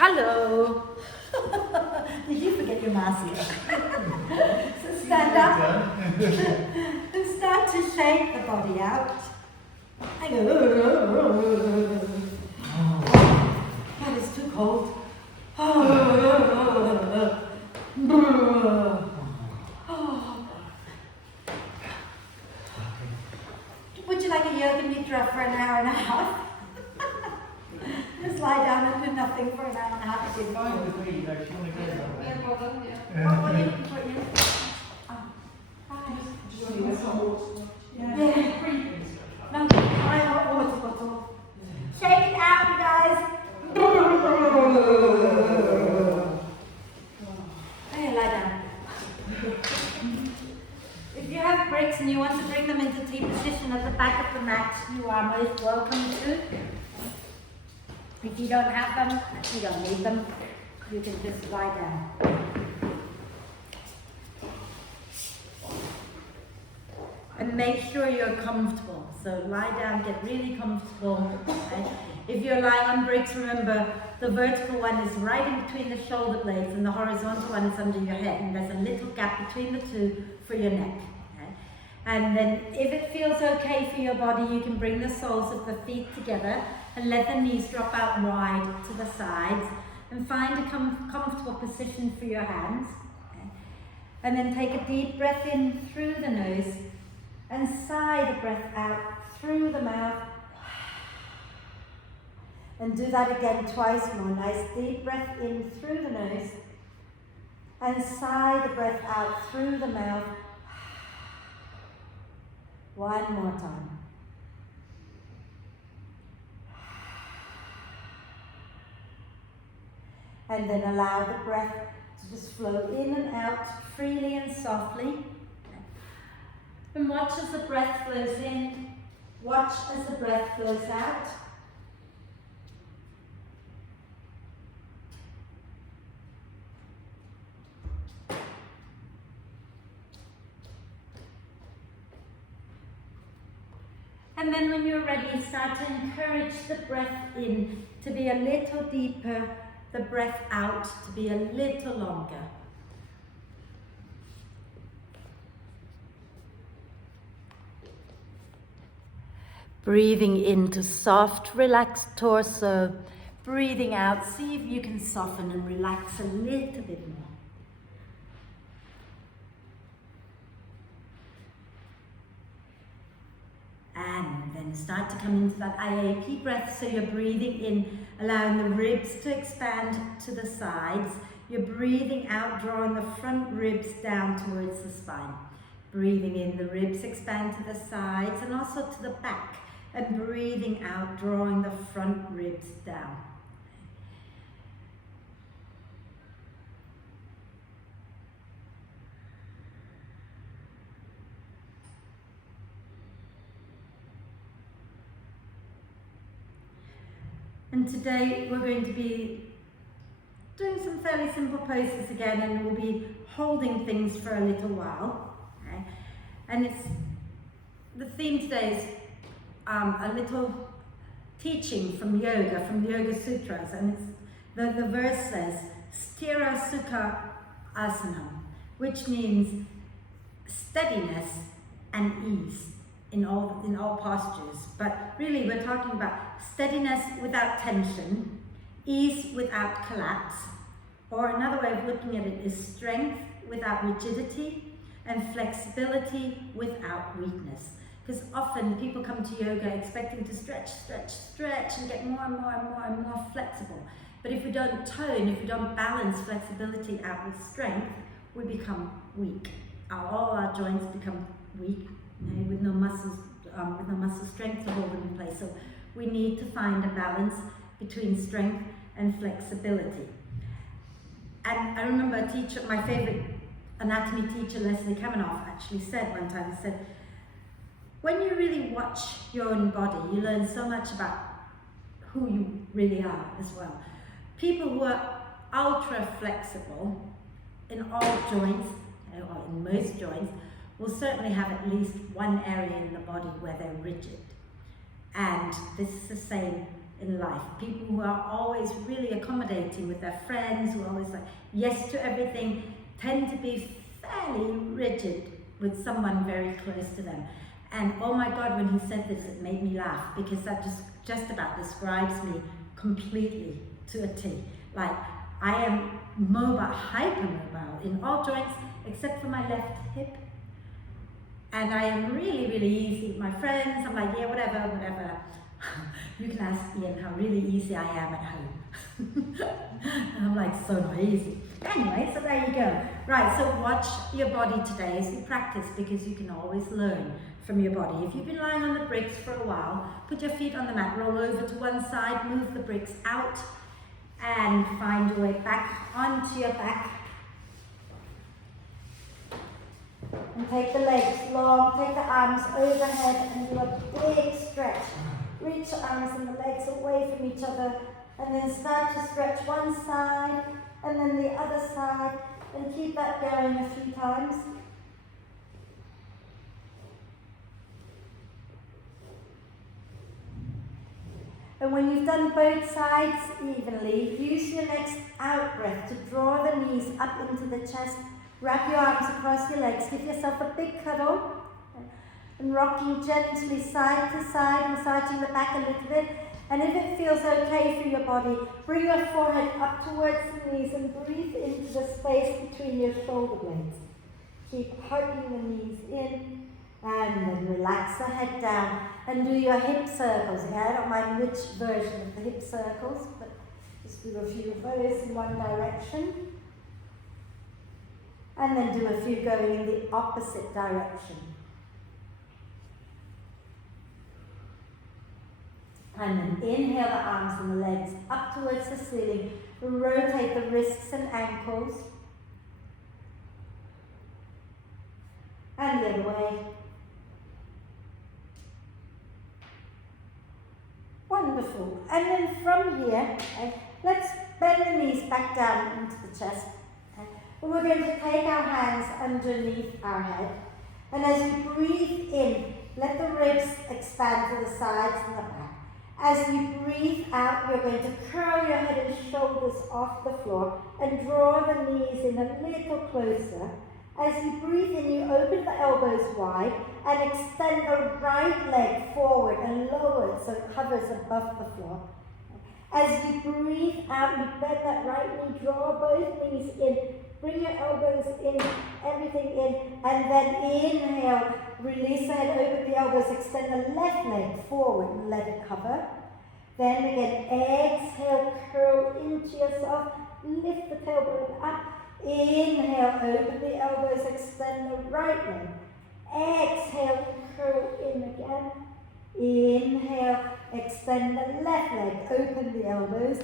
Hello. Did you forget your mask here? So stand up and start to shake the body out. And go. God, it's too cold. Would you like a yoga nidra for an hour and a half? Just lie down and do nothing for an hour and a half. It's fine with me, though. She want to go somewhere. What are you looking for? Hi. Yeah. No, I have a water bottle. Shake it out, you guys. Hey, lie down. If you have bricks and you want to bring them into T position at the back of the mat, you are most welcome to. If you don't have them, you don't need them, you can just lie down. And make sure you're comfortable. So lie down, get really comfortable. Okay? If you're lying on bricks, remember the vertical one is right in between the shoulder blades and the horizontal one is under your head. And there's a little gap between the two for your neck. Okay? And then if it feels okay for your body, you can bring the soles of the feet together and let the knees drop out wide to the sides and find a comfortable position for your hands. Okay? And then take a deep breath in through the nose and sigh the breath out through the mouth. And do that again twice more. Nice deep breath in through the nose and sigh the breath out through the mouth. One more time. And then allow the breath to just flow in and out freely and softly. And watch as the breath flows in. Watch as the breath flows out. And then when you're ready, start to encourage the breath in to be a little deeper, the breath out to be a little longer. Breathing into soft, relaxed torso. Breathing out, see if you can soften and relax a little bit more. And then start to come into that IAP breath, so you're breathing in, allowing the ribs to expand to the sides. You're breathing out, drawing the front ribs down towards the spine. Breathing in, the ribs expand to the sides and also to the back. And breathing out, drawing the front ribs down. And today we're going to be doing some fairly simple poses again, and we'll be holding things for a little while. Okay? And the theme today is a little teaching from yoga, from the Yoga Sutras, and the verse says Sthira Sukha Asanam, which means steadiness and ease in all postures. But really we're talking about steadiness without tension, ease without collapse, or another way of looking at it is strength without rigidity and flexibility without weakness. Because often people come to yoga expecting to stretch and get more and more flexible. But if we don't tone, if we don't balance flexibility out with strength, we become weak. All our joints become weak, with no muscle strength to hold them in place. So we need to find a balance between strength and flexibility. And I remember a teacher, my favorite anatomy teacher, Leslie Kamenoff, actually said one time, he said, when you really watch your own body, you learn so much about who you really are as well. People who are ultra flexible in all joints, or in most joints, will certainly have at least one area in the body where they're rigid. And this is the same in life. People who are always really accommodating with their friends, who are always like yes to everything, tend to be fairly rigid with someone very close to them. And oh my God, when he said this, it made me laugh, because that just about describes me completely to a T. Like, I am mobile, hypermobile in all joints except for my left hip. And I am really, really easy with my friends. I'm like, yeah, whatever. You can ask Ian how really easy I am at home. And I'm like, so not easy. Anyway, so there you go. Right, so watch your body today as you practice, because you can always learn from your body. If you've been lying on the bricks for a while, put your feet on the mat, roll over to one side, move the bricks out, and find your way back onto your back. And take the legs long, take the arms overhead and do a big stretch. Reach the arms and the legs away from each other, and then start to stretch one side and then the other side, and keep that going a few times. And when you've done both sides evenly, use your next out breath to draw the knees up into the chest. Wrap your arms across your legs, give yourself a big cuddle, and rocking gently side to side, massaging the back a little bit. And if it feels okay for your body, bring your forehead up towards the knees and breathe into the space between your shoulder blades. Keep hugging the knees in, and then relax the head down and do your hip circles. Yeah, I don't mind which version of the hip circles, but just do a few of those in one direction. And then do a few going in the opposite direction. And then inhale the arms and the legs up towards the ceiling. Rotate the wrists and ankles. And the other way. Wonderful. And then from here, let's bend the knees back down into the chest. And we're going to take our hands underneath our head. And as you breathe in, let the ribs expand to the sides and the back. As you breathe out, you're going to curl your head and shoulders off the floor and draw the knees in a little closer. As you breathe in, you open the elbows wide and extend the right leg forward and lower it so it hovers above the floor. As you breathe out, you bend that right knee, draw both knees in, bring your elbows in, everything in, and then inhale, release the head, open the elbows, extend the left leg forward and let it cover. Then again, exhale, curl into yourself, lift the tailbone up, inhale, open the elbows, extend the right leg. Exhale, curl in again. Inhale, extend the left leg, open the elbows.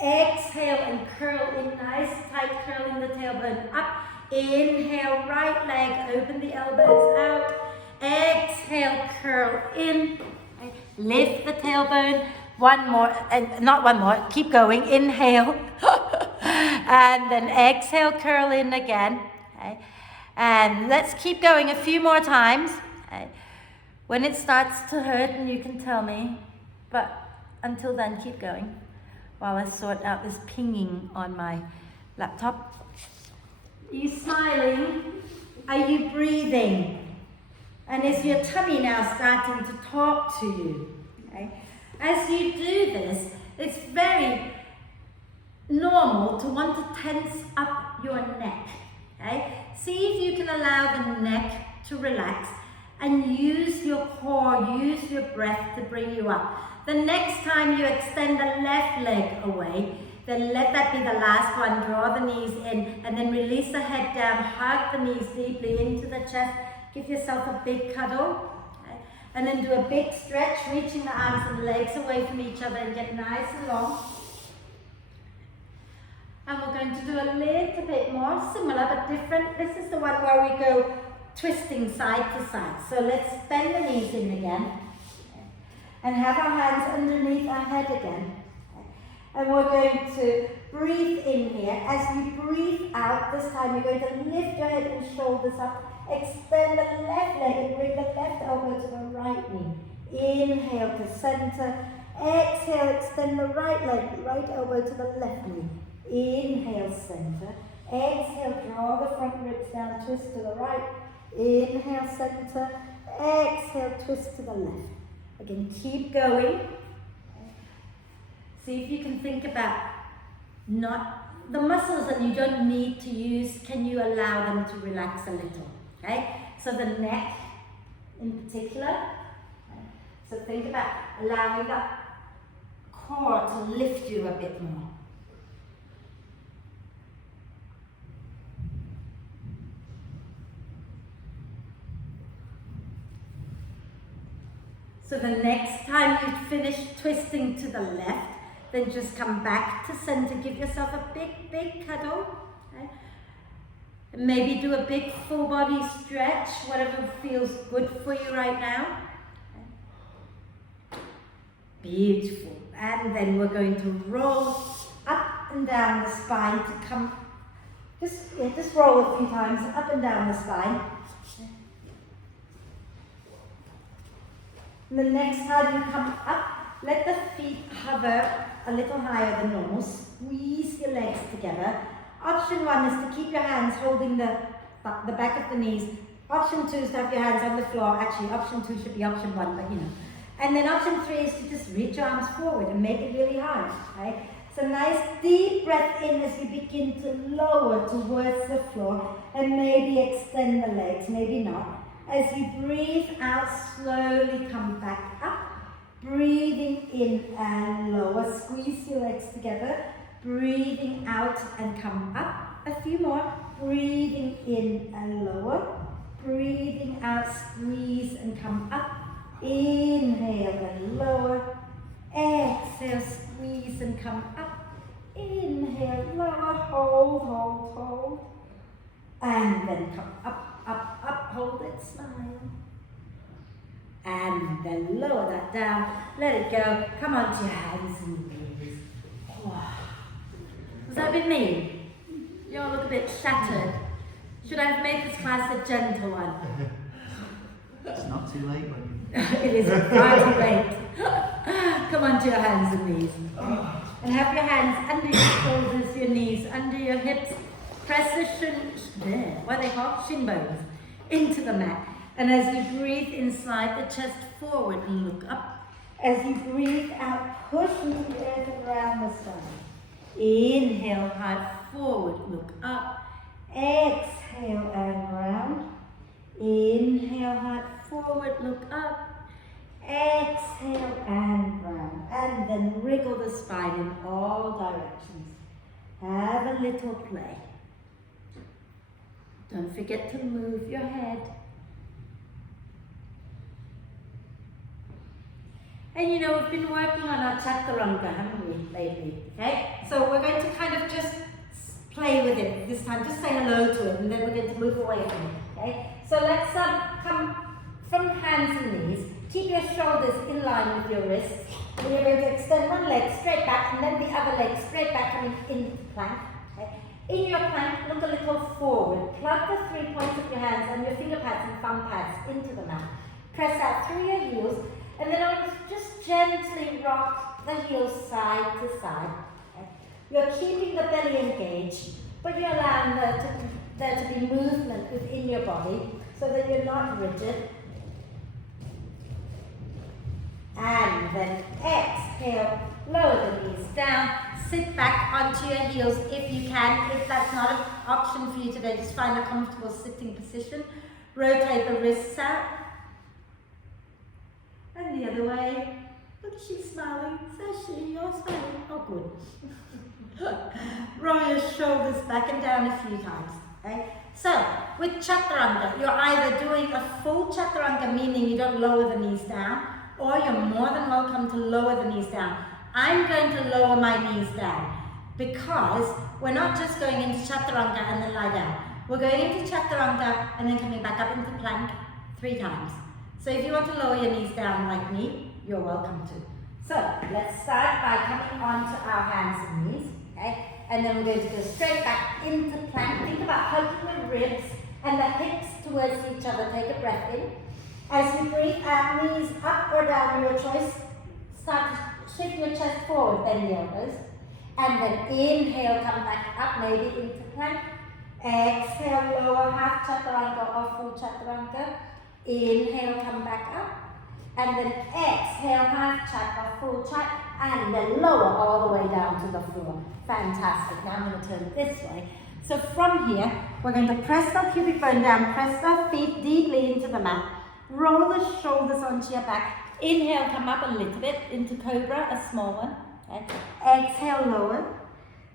Exhale and curl in, nice tight curl in the tailbone up. Inhale, right leg, open the elbows out. Exhale, curl in. Lift the tailbone. One more, and not one more, keep going. Inhale. And then exhale, curl in again. Okay. And let's keep going a few more times. Okay. When it starts to hurt, and you can tell me, but until then, keep going while I sort out this pinging on my laptop. Are you smiling? Are you breathing? And is your tummy now starting to talk to you? Okay. As you do this, it's very normal to want to tense up your neck. Okay? See if you can allow the neck to relax and use your core, use your breath to bring you up. The next time you extend the left leg away, then let that be the last one. Draw the knees in and then release the head down, hug the knees deeply into the chest, give yourself a big cuddle. And then do a big stretch, reaching the arms and legs away from each other and get nice and long. And we're going to do a little bit more similar but different. This is the one where we go twisting side to side. So let's bend the knees in again. And have our hands underneath our head again. And we're going to breathe in here. As you breathe out, this time you're going to lift your head and shoulders up. Extend the left leg and bring the left elbow to the right knee. Inhale to center. Exhale, extend the right leg, right elbow to the left knee. Inhale, center. Exhale, draw the front ribs down, twist to the right. Inhale, center. Exhale, twist to the left. Again, keep going. See if you can think about not the muscles that you don't need to use, can you allow them to relax a little? Okay? So the neck in particular. So think about allowing that core to lift you a bit more. So the next time you finish twisting to the left, then just come back to center. Give yourself a big, big cuddle. Okay? And maybe do a big full body stretch, whatever feels good for you right now. Okay? Beautiful. And then we're going to roll up and down the spine to come. Just roll a few times up and down the spine. And the next time you come up, let the feet hover a little higher than normal. Squeeze your legs together. Option 1 is to keep your hands holding the back of the knees. Option 2 is to have your hands on the floor. Actually, option 2 should be option 1, but you know. And then option 3 is to just reach your arms forward and make it really hard. Okay? So nice deep breath in as you begin to lower towards the floor and maybe extend the legs, maybe not. As you breathe out, slowly come back up. Breathing in and lower. Squeeze your legs together. Breathing out and come up. A few more. Breathing in and lower. Breathing out, squeeze and come up. Inhale and lower. Exhale, squeeze and come up. Inhale, lower, hold, hold, hold. And then come up, up, up, hold it, smile. And then lower that down, let it go, come onto your hands and knees. Wow. Has that been me? You all look a bit shattered. Should I have made this class a gentle one? It's not too late, but It is far too late. Come onto your hands and knees. And have your hands under your shoulders, your knees, under your hips. Press the shin bones into the mat. And as you breathe in, slide the chest forward and look up. As you breathe out, push into the earth around the spine. Inhale, hard forward, look up. Exhale and round. Inhale, hard forward, look up. Exhale and round. And then wriggle the spine in all directions. Have a little play. Don't forget to move your head. And you know, we've been working on our chaturanga, haven't we, lately? Okay? So we're going to kind of just play with it this time. Just say hello to it, and then we're going to move away from it. Okay? So let's come from hands and knees. Keep your shoulders in line with your wrists. And you're going to extend one leg straight back, and then the other leg straight back coming into plank. Okay? In your plank, look a little forward. Plug the 3 points of your hands and your finger pads and thumb pads into the mat. Press out through your heels. And then I will just gently rock the heels side to side. Okay? You're keeping the belly engaged, but you're allowing there to be movement within your body so that you're not rigid. And then exhale, lower the knees down, sit back onto your heels if you can. If that's not an option for you today, just find a comfortable sitting position. Rotate the wrists out. And the other way. Look, she's smiling. Says she, you're smiling. Oh, good. Roll your shoulders back and down a few times. Okay? So, with chaturanga, you're either doing a full chaturanga, meaning you don't lower the knees down, or you're more than welcome to lower the knees down. I'm going to lower my knees down because we're not just going into chaturanga and then lie down. We're going into chaturanga and then coming back up into plank 3 times. So if you want to lower your knees down like me, you're welcome to. So let's start by coming onto our hands and knees, okay? And then we're going to go straight back into plank. Think about hugging the ribs and the hips towards each other. Take a breath in. As you breathe out, knees up or down, your choice. Start to shift your chest forward, bend the elbows. And then inhale, come back up, maybe into plank. Exhale, lower half chaturanga or full chaturanga. Inhale, come back up. And then exhale, half chat or full chat. And then lower all the way down to the floor. Fantastic. Now I'm going to turn this way. So from here, we're going to press our pubic bone down, press our feet deeply into the mat. Roll the shoulders onto your back. Inhale, come up a little bit into cobra, a small one. Okay. Exhale, lower.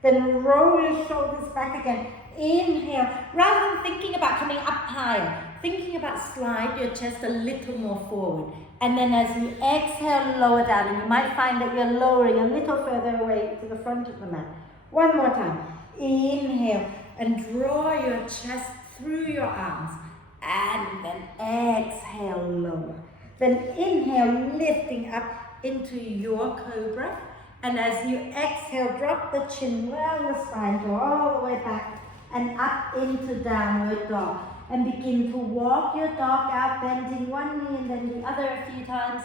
Then roll your shoulders back again. Inhale, rather than thinking about coming up higher, thinking about slide your chest a little more forward. And then as you exhale, lower down. And you might find that you're lowering a little further away to the front of the mat. One more time. Inhale and draw your chest through your arms. And then exhale, lower. Then inhale, lifting up into your cobra. And as you exhale, drop the chin round the spine, go all the way back and up into downward dog. And begin to walk your dog out, bending one knee and then the other a few times.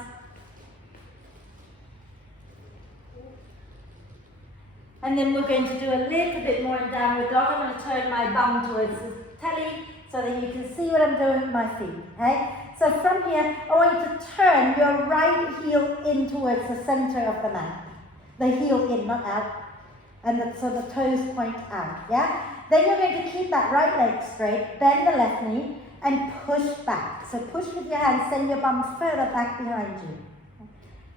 And then we're going to do a little bit more in downward dog. I'm going to turn my bum towards the telly so that you can see what I'm doing with my feet. Okay? So from here, I want you to turn your right heel in towards the center of the mat. The heel in, not out. And so the toes point out. Yeah? Then you're going to keep that right leg straight, bend the left knee, and push back. So push with your hands, send your bum further back behind you.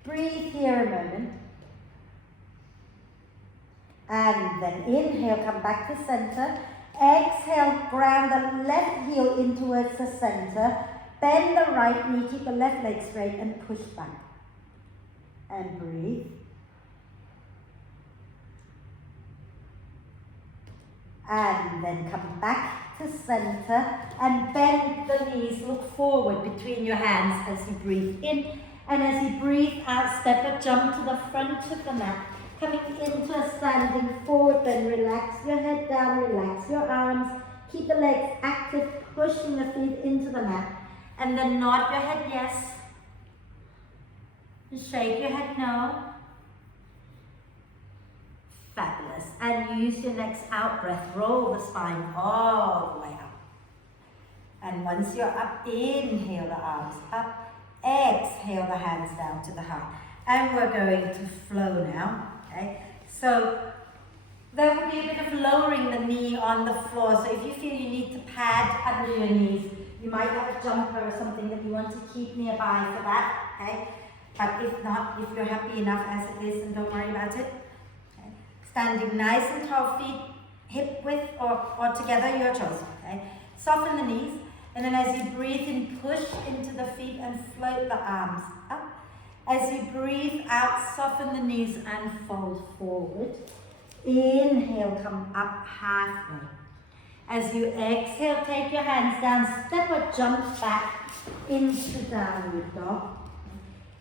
Breathe here a moment. And then inhale, come back to center. Exhale, ground the left heel in towards the center. Bend the right knee, keep the left leg straight, and push back. And breathe. And then come back to center and bend the knees, look forward between your hands as you breathe in. And as you breathe out, step or jump to the front of the mat. Coming into a standing forward, then relax your head down, relax your arms. Keep the legs active, pushing the feet into the mat. And then nod your head yes. Shake your head no. Fabulous. And use your next out breath. Roll the spine all the way up. And once you're up, inhale the arms up. Exhale the hands down to the heart. And we're going to flow now. Okay? So there will be a bit of lowering the knee on the floor. So if you feel you need to pad under your knees, you might have a jumper or something that you want to keep nearby for that. Okay? But if not, if you're happy enough as it is, and don't worry about it. Standing nice and tall, feet hip width or together, your choice. Okay? Soften the knees, and then as you breathe in, push into the feet and float the arms up. As you breathe out, soften the knees and fold forward. Inhale, come up halfway. As you exhale, take your hands down, step or jump back into downward dog.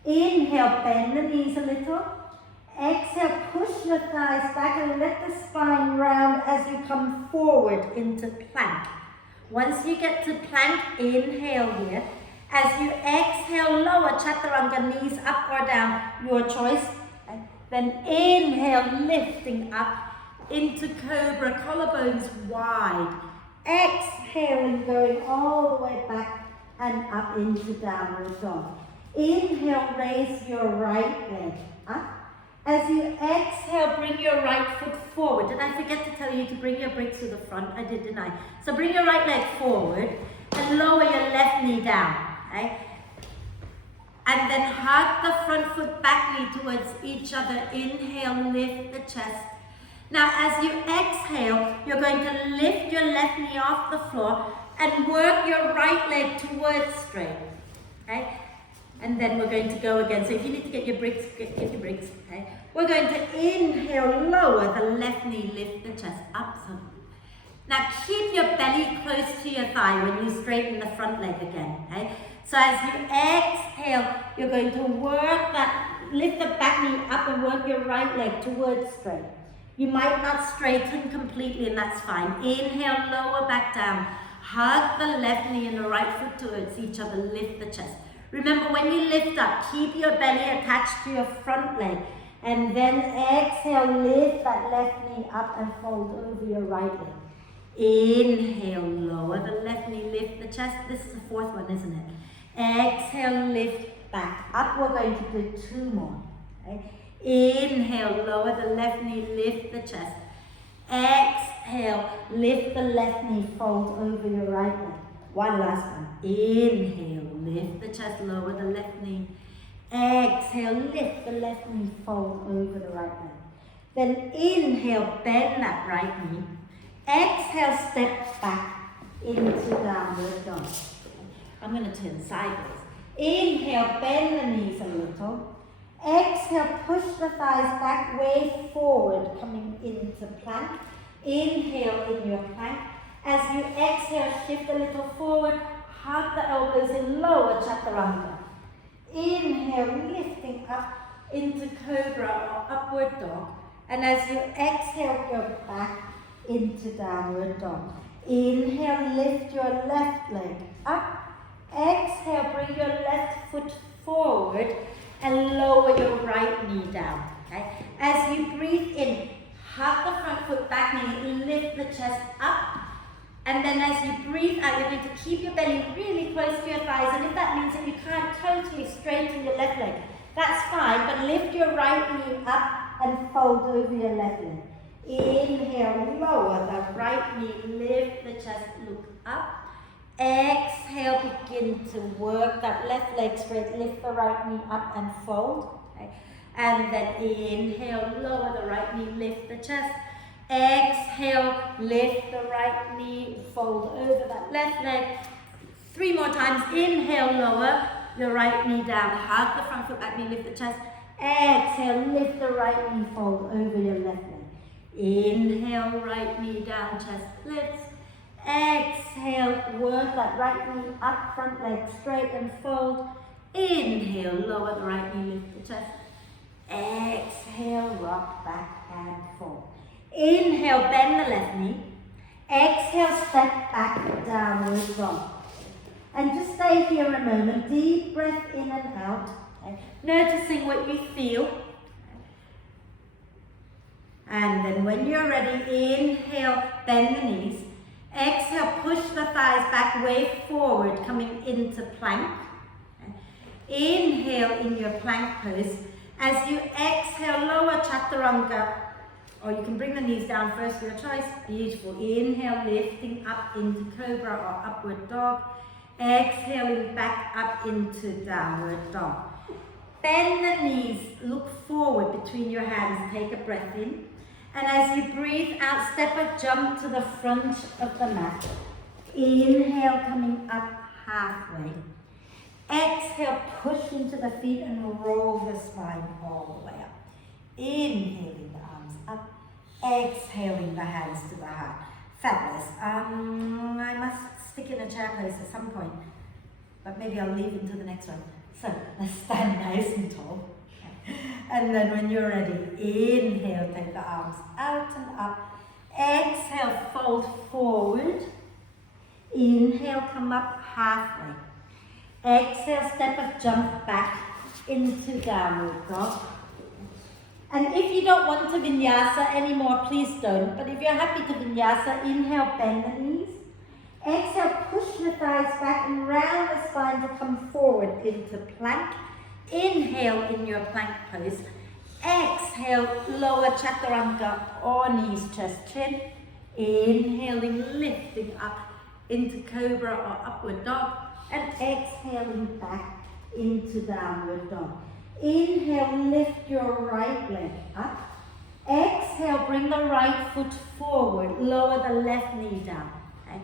Inhale, bend the knees a little. Exhale, push your thighs back and let the spine round as you come forward into plank. Once you get to plank, inhale here. As you exhale, lower chaturanga, knees up or down, your choice. Then inhale, lifting up into cobra, collarbones wide. Exhaling, going all the way back and up into downward dog. Inhale, raise your right leg up. As you exhale, bring your right foot forward. Did I forget to tell you to bring your bricks to the front? I did, didn't I? So bring your right leg forward and lower your left knee down. Okay? And then hug the front foot, back knee towards each other. Inhale, lift the chest. Now as you exhale, you're going to lift your left knee off the floor and work your right leg towards straight. Okay? And then we're going to go again. So if you need to get your bricks, get your bricks. Okay? We're going to inhale, lower the left knee, lift the chest up. So now keep your belly close to your thigh when you straighten the front leg again. Okay? So as you exhale, you're going to work that, lift the back knee up and work your right leg towards straight. You might not straighten completely, and that's fine. Inhale, lower back down. Hug the left knee and the right foot towards each other, lift the chest. Remember, when you lift up, keep your belly attached to your front leg. And then exhale, lift that left knee up and fold over your right leg. Inhale, lower the left knee, lift the chest. This is the fourth one, isn't it? Exhale, lift back up. We're going to do 2 more. Okay? Inhale, lower the left knee, lift the chest. Exhale, lift the left knee, fold over your right leg. One last one. Inhale, lift the chest, lower the left knee. Exhale, lift the left knee, fold over the right leg. Then inhale, bend that right knee. Exhale, step back into downward dog. I'm going to turn sideways. Inhale, bend the knees a little. Exhale, push the thighs back, way forward, coming into plank. Inhale in your plank. As you exhale, shift a little forward, hug the elbows in, lower chaturanga. Inhale, lifting up into cobra or upward dog. And as you exhale, go back into downward dog. Inhale, lift your left leg up. Exhale, bring your left foot forward and lower your right knee down. Okay? As you breathe in, hug the front foot, back knee, lift the chest up. And then as you breathe out, you're going to keep your belly really close to your thighs. And if that means that you can't totally straighten your left leg, that's fine, but lift your right knee up and fold over your left leg. Inhale, lower the right knee, lift the chest, look up. Exhale, begin to work that left leg straight, lift the right knee up and fold. Okay. And then inhale, lower the right knee, lift the chest. Exhale, lift the right knee, fold over that left leg. 3 more times. Inhale, lower the right knee down, hug the front foot, back knee, lift the chest. Exhale, lift the right knee, fold over your left leg. Inhale, right knee down, chest lifts. Exhale, work that right knee up, front leg straight and fold. Inhale, lower the right knee, lift the chest. Exhale, rock back and fold. Inhale, bend the left knee. Exhale, step back, downward dog. And just stay here a moment. Deep breath in and out. Okay. Noticing what you feel. And then when you're ready, inhale, bend the knees. Exhale, push the thighs back, way forward, coming into plank. Okay. Inhale in your plank pose. As you exhale, lower chaturanga. Or you can bring the knees down first for your choice. Beautiful. Inhale, lifting up into cobra or upward dog. Exhaling back up into downward dog. Bend the knees, look forward between your hands, take a breath in. And as you breathe out, step or jump to the front of the mat. Inhale, coming up halfway. Exhale, push into the feet and roll the spine all the way up. Inhaling the arms up. Exhaling the hands to the heart. Fabulous. I must stick in a chair pose at some point, but maybe I'll leave until the next one. So let's stand nice and tall. And then when you're ready, inhale, take the arms out and up. Exhale, fold forward. Inhale, come up halfway. Exhale, step or jump back into downward dog. And if you don't want to vinyasa anymore, please don't. But if you're happy to vinyasa, inhale, bend the knees. Exhale, push the thighs back and round the spine to come forward into plank. Inhale in your plank pose. Exhale, lower chaturanga or knees, chest, chin. Inhaling, lifting up into cobra or upward dog. And exhaling back into downward dog. Inhale, lift your right leg up. Exhale, bring the right foot forward. Lower the left knee down. Okay?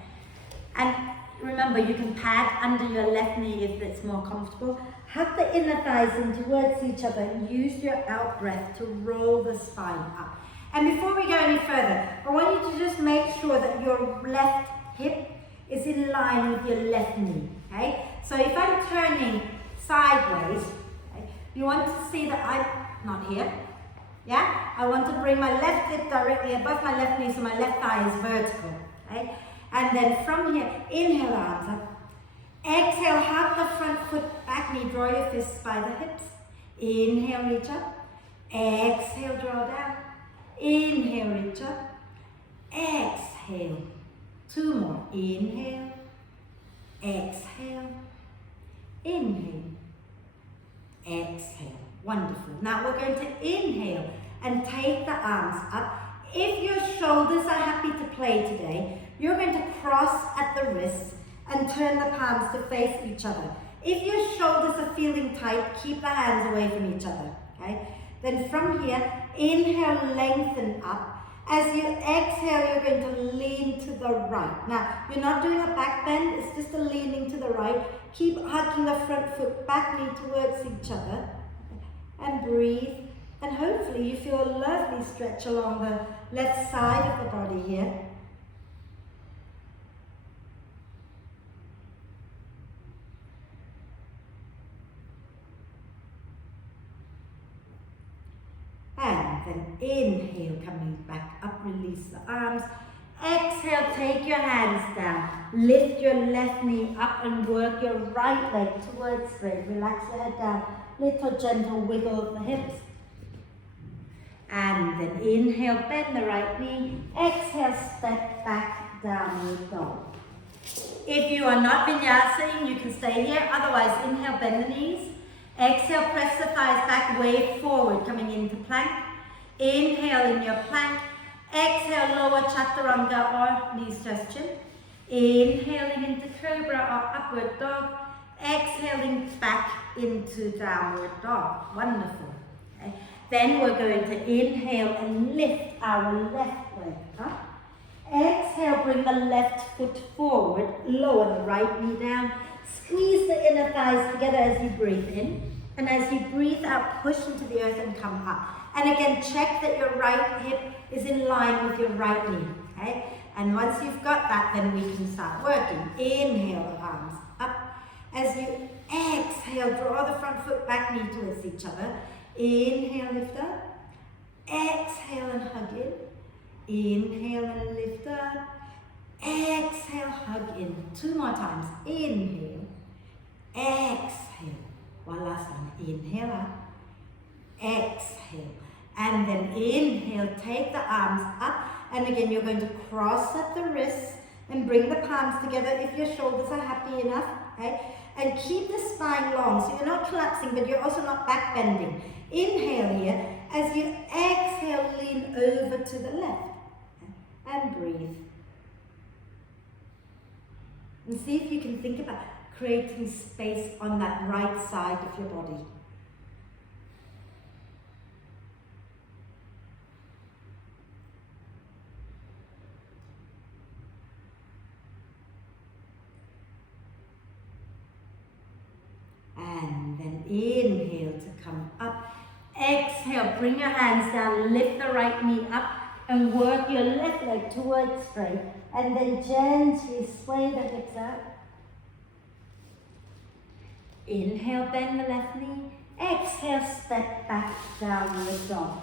And remember, you can pad under your left knee if it's more comfortable. Hug the inner thighs in towards each other and use your out breath to roll the spine up. And before we go any further, I want you to just make sure that your left hip is in line with your left knee. Okay? So if I'm turning sideways, you want to see that I'm not here. Yeah? I want to bring my left hip directly above my left knee so my left thigh is vertical. Okay? And then from here, inhale, arms up. Exhale, hug the front foot, back knee, draw your fists by the hips. Inhale, reach up. Exhale, draw down. Inhale, reach up. Exhale. 2 more. Inhale. Exhale. Inhale. Exhale. Wonderful. Now we're going to inhale and take the arms up. If your shoulders are happy to play today, you're going to cross at the wrists and turn the palms to face each other. If your shoulders are feeling tight, keep the hands away from each other. Okay? Then from here, inhale, lengthen up. As you exhale, you're going to lean to the right. Now, you're not doing a back bend, it's just a leaning to the right. Keep hugging the front foot, back knee towards each other. And breathe. And hopefully you feel a lovely stretch along the left side of the body here. And then inhale, coming back up, release the arms. Exhale, take your hands down. Lift your left knee up and work your right leg towards straight. Relax your head down. Little gentle wiggle of the hips. And then inhale, bend the right knee. Exhale, step back, downward dog. If you are not vinyasing, you can stay here. Otherwise, inhale, bend the knees. Exhale, press the thighs back, wave forward, coming into plank. Inhale in your plank. Exhale, lower chaturanga or knees touch chin. Inhaling into cobra or upward dog. Exhaling back into downward dog. Wonderful. Okay. Then we're going to inhale and lift our left leg up. Exhale, bring the left foot forward. Lower the right knee down. Squeeze the inner thighs together as you breathe in. And as you breathe out, push into the earth and come up. And again, check that your right hip is in line with your right knee. Okay? And once you've got that, then we can start working. Inhale the arms up. As you exhale, draw the front foot, back knee towards each other. Inhale, lift up. Exhale and hug in. Inhale and lift up. Exhale, hug in. 2 more times. Inhale. Exhale. One last one. Inhale up. Exhale. And then inhale, take the arms up. And again, you're going to cross at the wrists and bring the palms together if your shoulders are happy enough. Okay? And keep the spine long, so you're not collapsing, but you're also not back bending. Inhale here. As you exhale, lean over to the left. And breathe. And see if you can think about creating space on that right side of your body. And then inhale to come up. Exhale, bring your hands down, lift the right knee up and work your left leg towards straight. And then gently sway the hips out. Inhale, bend the left knee. Exhale, step back, downward dog.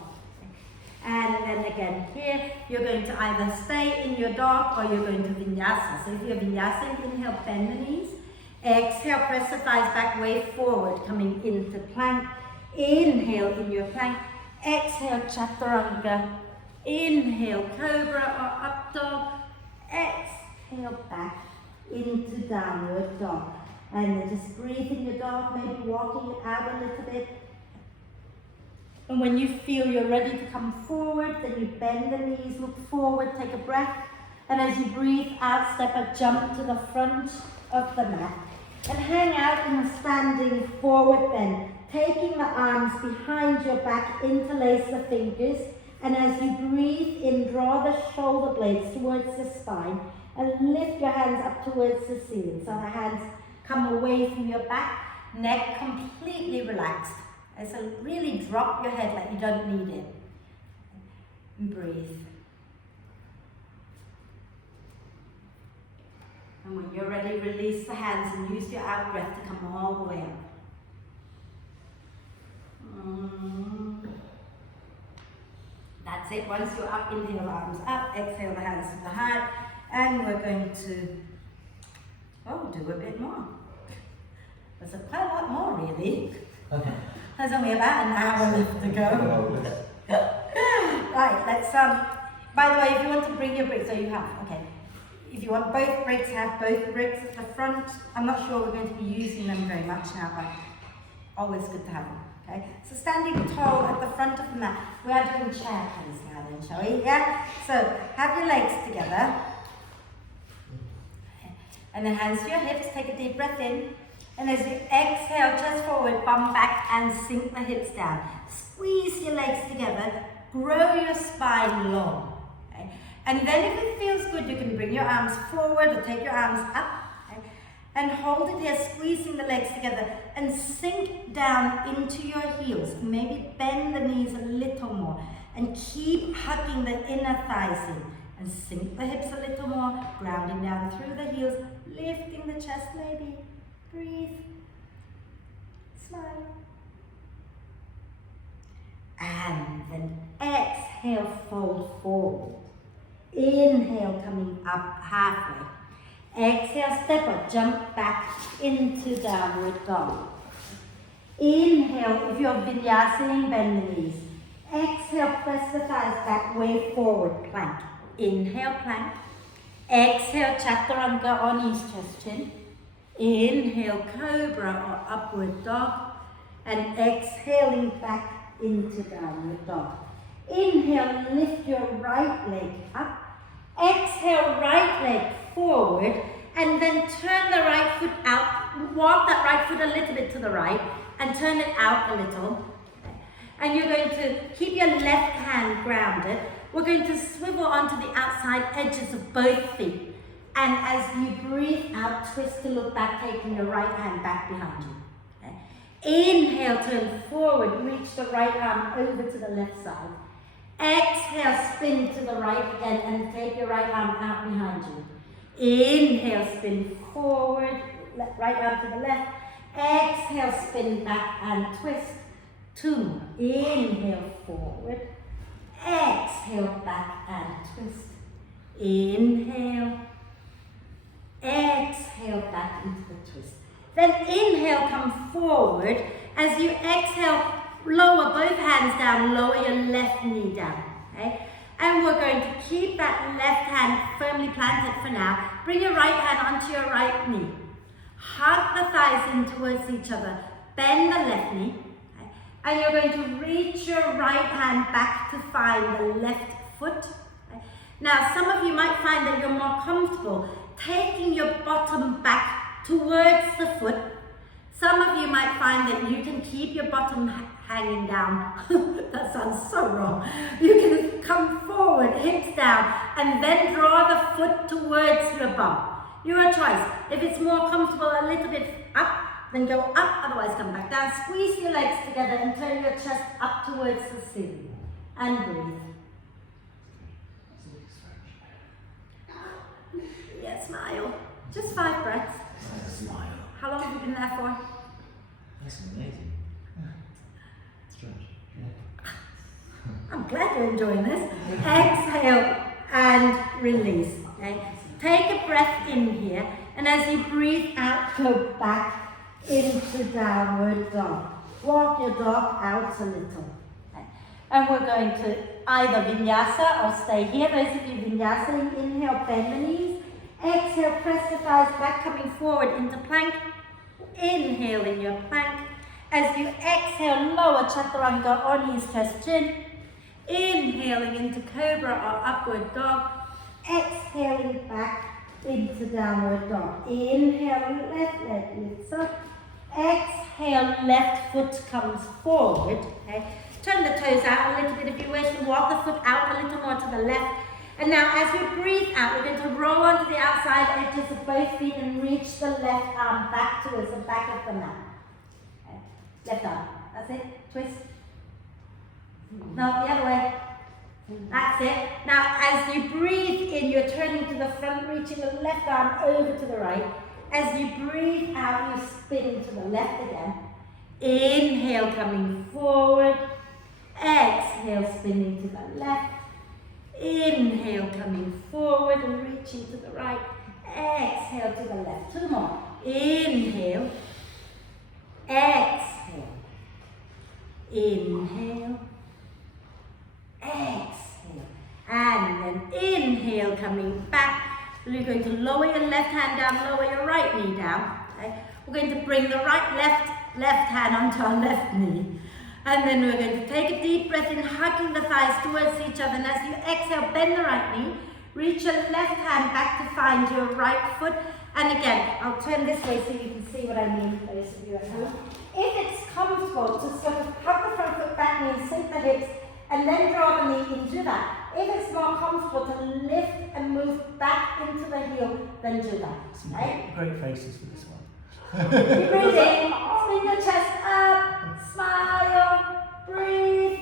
And then again here, you're going to either stay in your dog or you're going to vinyasa. So if you're vinyasa, inhale, bend the knees. Exhale, press the thighs back, wave forward, coming into plank. Inhale in your plank. Exhale, chaturanga. Inhale, cobra or up dog. Exhale, back into downward dog. And then just breathe in your dog, maybe walking it out a little bit. And when you feel you're ready to come forward, then you bend the knees, look forward, take a breath. And as you breathe out, step a jump to the front of the mat. And hang out in a standing forward bend, taking the arms behind your back, interlace the fingers. And as you breathe in, draw the shoulder blades towards the spine and lift your hands up towards the ceiling. So the hands come away from your back, neck completely relaxed. And so really drop your head like you don't need it. And breathe. And when you're ready, release the hands and use your out breath to come all the way up. That's it. Once you're up, inhale, arms up, exhale the hands to the heart, and we're going to do a bit more. There's quite a lot more really. There's only about an hour left to go. Right, let's by the way, if you want to bring your bricks, so you have, okay. If you want both bricks, have both bricks at the front. I'm not sure we're going to be using them very much now, but always good to have them, okay? So standing tall at the front of the mat. We are doing chair pose now then, shall we? Yeah? So have your legs together. And then hands to your hips, take a deep breath in. And as you exhale, chest forward, bum back and sink the hips down. Squeeze your legs together, grow your spine long. Okay? And then if it feels good, you can bring your arms forward or take your arms up. Okay? And hold it here, squeezing the legs together and sink down into your heels. Maybe bend the knees a little more and keep hugging the inner thighs in. And sink the hips a little more, grounding down through the heels, lifting the chest maybe. Breathe. Smile. And then exhale, fold forward. Inhale, coming up halfway. Exhale, step up, jump back into downward dog. Inhale, if you're vinyasa, bend the knees. Exhale, press the thighs back, way forward, plank. Inhale, plank. Exhale, chaturanga or knees, chest, chin. Inhale, cobra or upward dog. And exhaling back into downward dog. Inhale, lift your right leg up. Exhale, right leg forward. And then turn the right foot out. Walk that right foot a little bit to the right. And turn it out a little. And you're going to keep your left hand grounded. We're going to swivel onto the outside edges of both feet. And as you breathe out, twist to look back, taking your right hand back behind you. Okay. Inhale, turn forward, reach the right arm over to the left side. Exhale, spin to the right again and take your right arm out behind you. Inhale, spin forward, right arm to the left. Exhale, spin back and twist. 2 more. Inhale, forward. Exhale, back and twist. Inhale. Exhale, back into the twist. Then inhale, come forward. As you exhale, lower both hands down, lower your left knee down. Okay? And we're going to keep that left hand firmly planted for now. Bring your right hand onto your right knee. Hug the thighs in towards each other. Bend the left knee. Okay? And you're going to reach your right hand back to find the left foot. Okay? Now, some of you might find that you're more comfortable taking your bottom back towards the foot. Some of you might find that you can keep your bottom hanging down. That sounds so wrong. You can come forward, hips down, and then draw the foot towards your bum. Your choice. If it's more comfortable a little bit up, then go up, otherwise come back down. Squeeze your legs together and turn your chest up towards the ceiling. And breathe. Yeah, smile. Just 5 breaths. Smile. How long have you been there for? That's amazing. Stretch. Yeah. I'm glad you're enjoying this. Exhale and release. Okay? Take a breath in here, and as you breathe out, go back into downward dog. Walk your dog out a little. Okay? And we're going to either vinyasa or stay here. Those of you vinyasa, inhale, bend the knees. Exhale, press the thighs back, coming forward into plank. Inhale in your plank. As you exhale, lower chaturanga or knees, chest, chin. Inhaling into cobra or upward dog. Exhaling back into downward dog. Inhale, left leg lifts up. Exhale, left foot comes forward. Okay. Turn the toes out a little bit if you wish. Walk the foot out a little more to the left. And now as we breathe out, we're going to roll onto the outside edges of both feet and reach the left arm back towards the back of the mat. Okay. Left arm. That's it. Twist. No, the other way. That's it. Now as you breathe in, you're turning to the front, reaching the left arm over to the right. As you breathe out, you spin to the left again. Inhale, coming forward. Exhale, spinning to the left. Inhale, coming forward and reaching to the right. Exhale to the left. 2 more. Inhale. Exhale. Inhale. Exhale. And then inhale, coming back. You're going to lower your left hand down, lower your right knee down. Okay? We're going to bring the left hand onto our left knee. And then we're going to take a deep breath in, hugging the thighs towards each other. And as you exhale, bend the right knee. Reach your left hand back to find your right foot. And again, I'll turn this way so you can see what I mean, those of you at home. If it's comfortable to sort of hug the front foot back knee, sink the hips, and then draw the knee into that. If it's more comfortable to lift and move back into the heel, then do that. Right? Great faces for this one. You breathe in, spin your chest up, smile, breathe.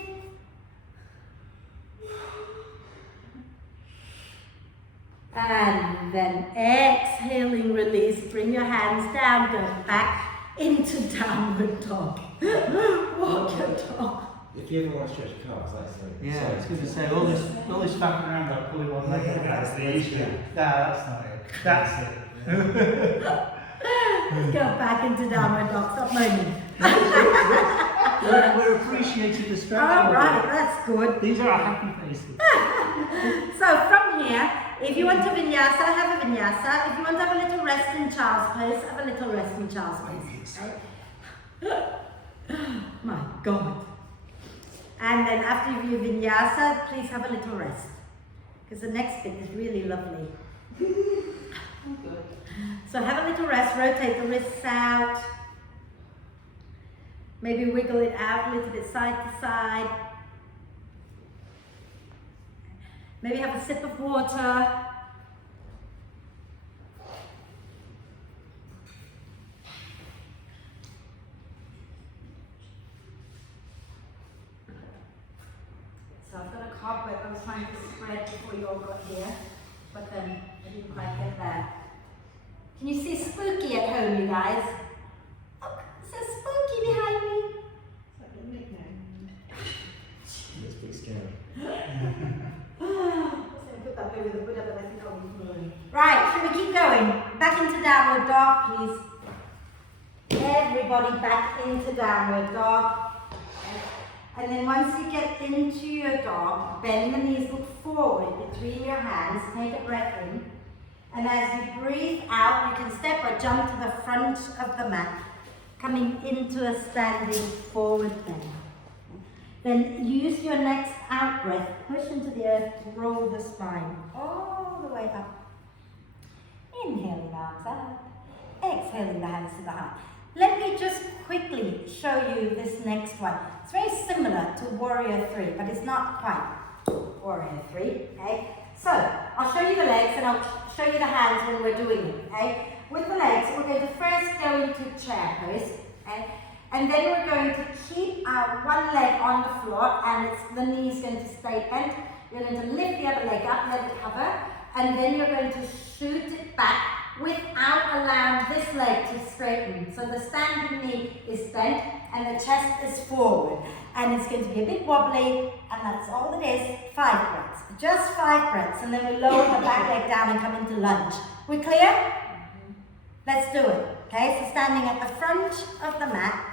And then exhaling, release, bring your hands down, go back into downward dog. Walk your dog. If you ever want to stretch your calves, that's right. Yeah, I was going to say, all this faffing around about pulling one leg up. That's the issue. No, that's not it. That's it. Let's go back into downward dog. Stop moaning. We're appreciating the stretch. All right, that's good. These are our happy faces. So from here, if you want to vinyasa, have a vinyasa. If you want to have a little rest in child's pose, have a little rest in child's pose. Right? My God. And then after you vinyasa, please have a little rest. Because the next bit is really lovely. So have a little rest, rotate the wrists out. Maybe wiggle it out a little bit side to side. Maybe have a sip of water. So I've got a cobweb I was trying to spread before you all got here, but then I didn't quite get there. Can you see spooky at home, you guys? Oh, it's so spooky behind me. It's pretty scary. Right, should we keep going? Back into downward dog, please. Everybody back into downward dog. And then once you get into your dog, bend the knees, look forward between your hands, take a breath in. And as you breathe out, you can step or jump to the front of the mat, coming into a standing forward bend. Then use your next out breath, push into the earth, roll the spine all the way up. Inhaling the arms up, exhaling the hands to the heart. Let me just quickly show you this next one. It's very similar to Warrior 3, but it's not quite Warrior 3, okay? So, I'll show you the legs and I'll show you the hands when we're doing it, okay? With the legs, we're going to first go into chair pose, okay? And then we're going to keep our one leg on the floor and the knee is going to stay bent. You're going to lift the other leg up, let it hover, and then you're going to shoot it back without allowing this leg to straighten. So the standing knee is bent and the chest is forward. And it's going to be a bit wobbly, and that's all it is. 5 breaths. Just 5 breaths, and then we lower the back leg down and come into lunge. We clear? Let's do it. Okay, so standing at the front of the mat,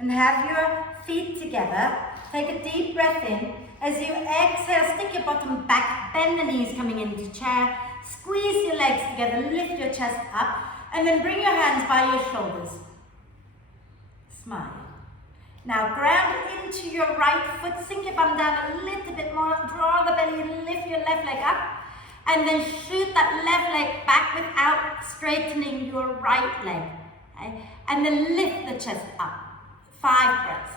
and have your feet together. Take a deep breath in. As you exhale, stick your bottom back, bend the knees coming into chair, squeeze your legs together, lift your chest up, and then bring your hands by your shoulders. Smile. Now ground into your right foot, sink your bum down a little bit more, draw the belly and lift your left leg up, and then shoot that left leg back without straightening your right leg. Okay? And then lift the chest up. 5 breaths.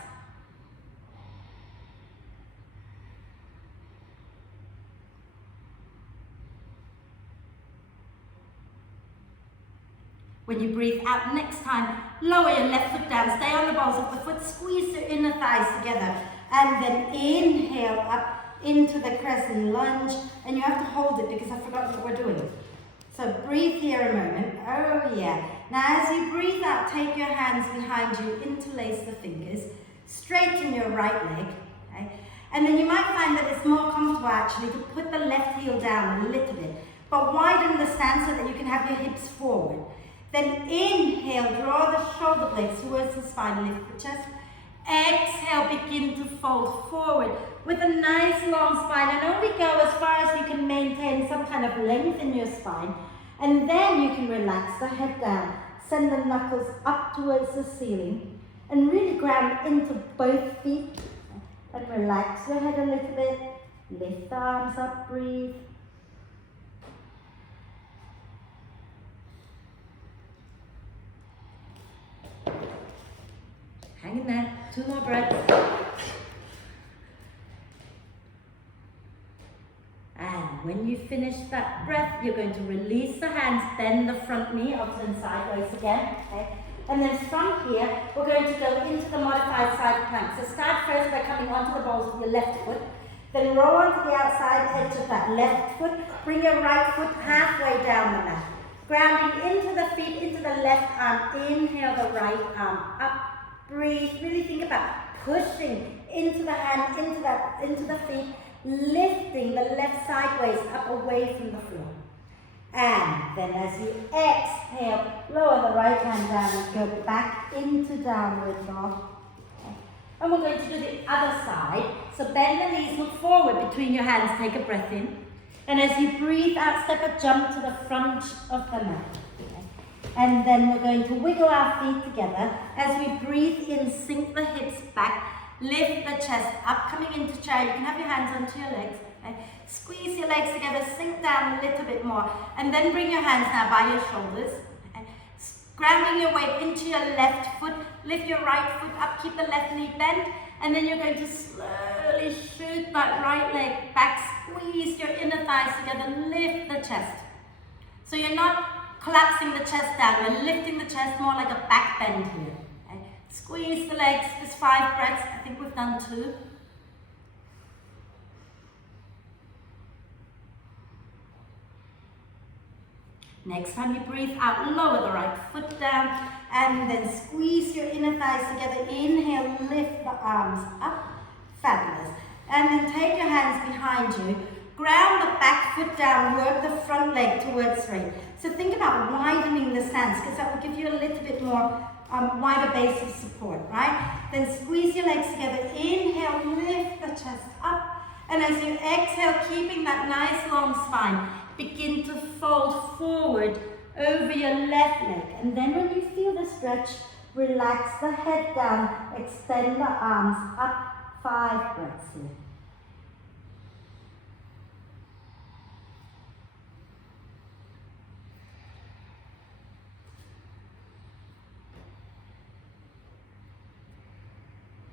When you breathe out next time, lower your left foot down, stay on the balls of the foot, squeeze your inner thighs together, and then inhale up into the crescent lunge, and you have to hold it because I forgot what we're doing. So breathe here a moment. Oh yeah. Now as you breathe out, take your hands behind you, interlace the fingers, straighten your right leg, okay? And then you might find that it's more comfortable actually to put the left heel down a little bit, but widen the stance so that you can have your hips forward. Then inhale, draw the shoulder blades towards the spine, lift the chest. Exhale, begin to fold forward with a nice long spine, and only go as far as you can maintain some kind of length in your spine. And then you can relax the head down, send the knuckles up towards the ceiling, and really ground into both feet. And relax your head a little bit, lift the arms up, breathe. Hang in there, 2 more breaths. And when you finish that breath, you're going to release the hands, bend the front knee, or turn sideways again. Okay? And then from here, we're going to go into the modified side plank. So start first by coming onto the balls with your left foot. Then roll onto the outside edge of that left foot. Bring your right foot halfway down the mat. Grounding into the feet, into the left arm. Inhale the right arm up. Breathe. Really think about pushing into the hand, into the feet. Lifting the left sideways up away from the floor. And then as you exhale, lower the right hand down and go back into downward dog. Okay. And we're going to do the other side. So bend the knees, look forward between your hands, take a breath in. And as you breathe out, step a jump to the front of the mat. Okay. And then we're going to wiggle our feet together. As we breathe in, sink the hips back. Lift the chest up, coming into chair. You can have your hands onto your legs. Okay? Squeeze your legs together, sink down a little bit more. And then bring your hands now by your shoulders. Okay? Grounding your weight into your left foot. Lift your right foot up, keep the left knee bent. And then you're going to slowly shoot that right leg back. Squeeze your inner thighs together, lift the chest. So you're not collapsing the chest down, you're lifting the chest more like a back bend here. Squeeze the legs, just 5 breaths. I think we've done 2. Next time you breathe out, lower the right foot down and then squeeze your inner thighs together. Inhale, lift the arms up. Fabulous. And then take your hands behind you. Ground the back foot down, work the front leg towards straight. So think about widening the stance because that will give you a little bit more wider base of support, right? Then squeeze your legs together. Inhale, lift the chest up. And as you exhale, keeping that nice long spine, begin to fold forward over your left leg. And then when you feel the stretch, relax the head down, extend the arms up. 5 breaths here.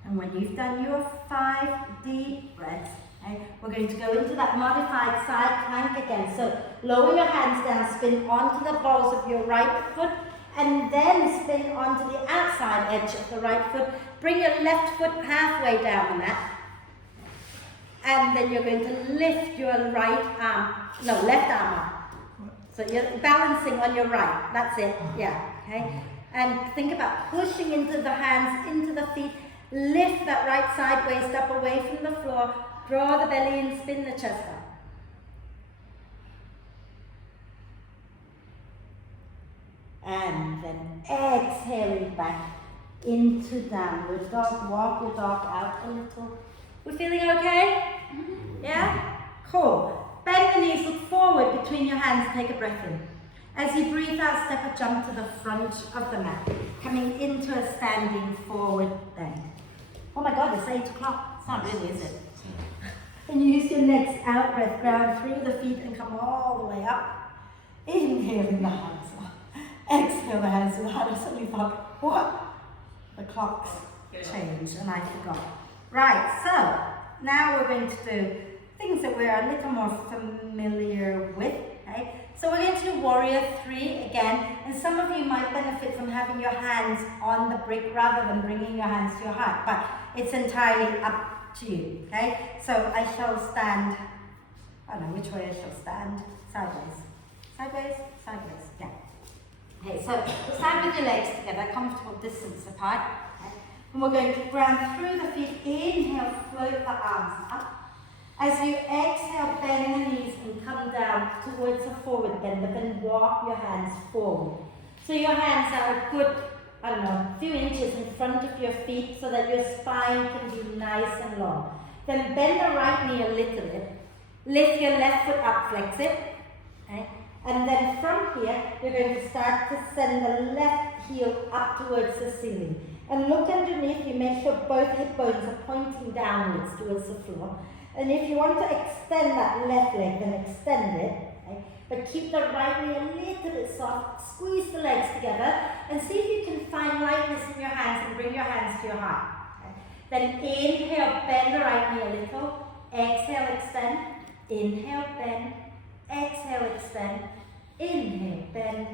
And when you've done your 5 deep breaths, okay, we're going to go into that modified side plank again. So lower your hands down, spin onto the balls of your right foot, and then spin onto the outside edge of the right foot. Bring your left foot halfway down the mat. And then you're going to lift your left arm up. So you're balancing on your right. That's it. Yeah. Okay. And think about pushing into the hands, into the feet. Lift that right side waist up away from the floor. Draw the belly in, spin the chest up. And then exhaling back into downward dog. Walk your dog out a little. We're feeling okay? Yeah? Cool. Bend the knees, look forward between your hands, take a breath in. As you breathe out, step a jump to the front of the mat, coming into a standing forward bend. Oh my God, it's 8 o'clock. It's not really, is it? And use your next out breath, ground through the feet and come all the way up. Inhaling the hands up. Exhale the hands to the heart. I suddenly thought, what? The clocks changed and I forgot. Right, so now we're going to do things that we're a little more familiar with. Okay? So we're going to do Warrior 3 again, and some of you might benefit from having your hands on the brick rather than bringing your hands to your heart, but it's entirely up to you. Okay? So I shall stand, I don't know which way I shall stand, sideways. Sideways, sideways, yeah. Okay, so stand with your legs together, comfortable distance apart. Okay? And we're going to ground through the feet. Inhale, float the arms up. As you exhale, bend the knees and come down towards a forward bend, but then walk your hands forward. So your hands are a good I don't know, a few inches in front of your feet so that your spine can be nice and long. Then bend the right knee a little bit. Lift your left foot up, flex it. Okay? And then from here, you're going to start to send the left heel up towards the ceiling. And look underneath you, make sure both hip bones are pointing downwards towards the floor. And if you want to extend that left leg, then extend it. Okay? But keep the right knee a little bit soft, squeeze the legs together, and see if you can find lightness in your hands and bring your hands to your heart. Okay? Then inhale, bend the right knee a little, exhale, extend, inhale, bend, exhale, extend, inhale, bend,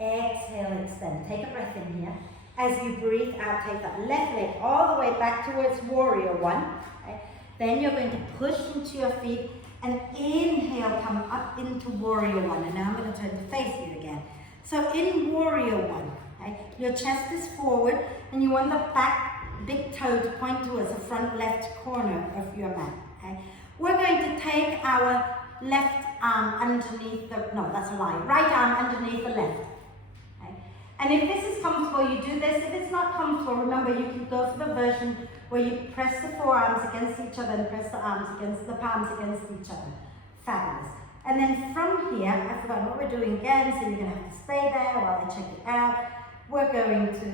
exhale, extend. Take a breath in here. As you breathe out, take that left leg all the way back towards warrior one. Okay? Then you're going to push into your feet and inhale, come up into warrior one. And now I'm going to turn to face you again. So in warrior one, okay, your chest is forward and you want the back big toe to point towards the front left corner of your mat. Okay? We're going to take our left arm underneath the, no, that's a lie, right arm underneath the left. Okay? And if this is comfortable, you do this. If it's not comfortable, remember you can go for the version where you press the forearms against each other and press the arms against the palms against each other. Fabulous. And then from here, I forgot what we're doing again, so you're going to have to stay there while I check it out. We're going to,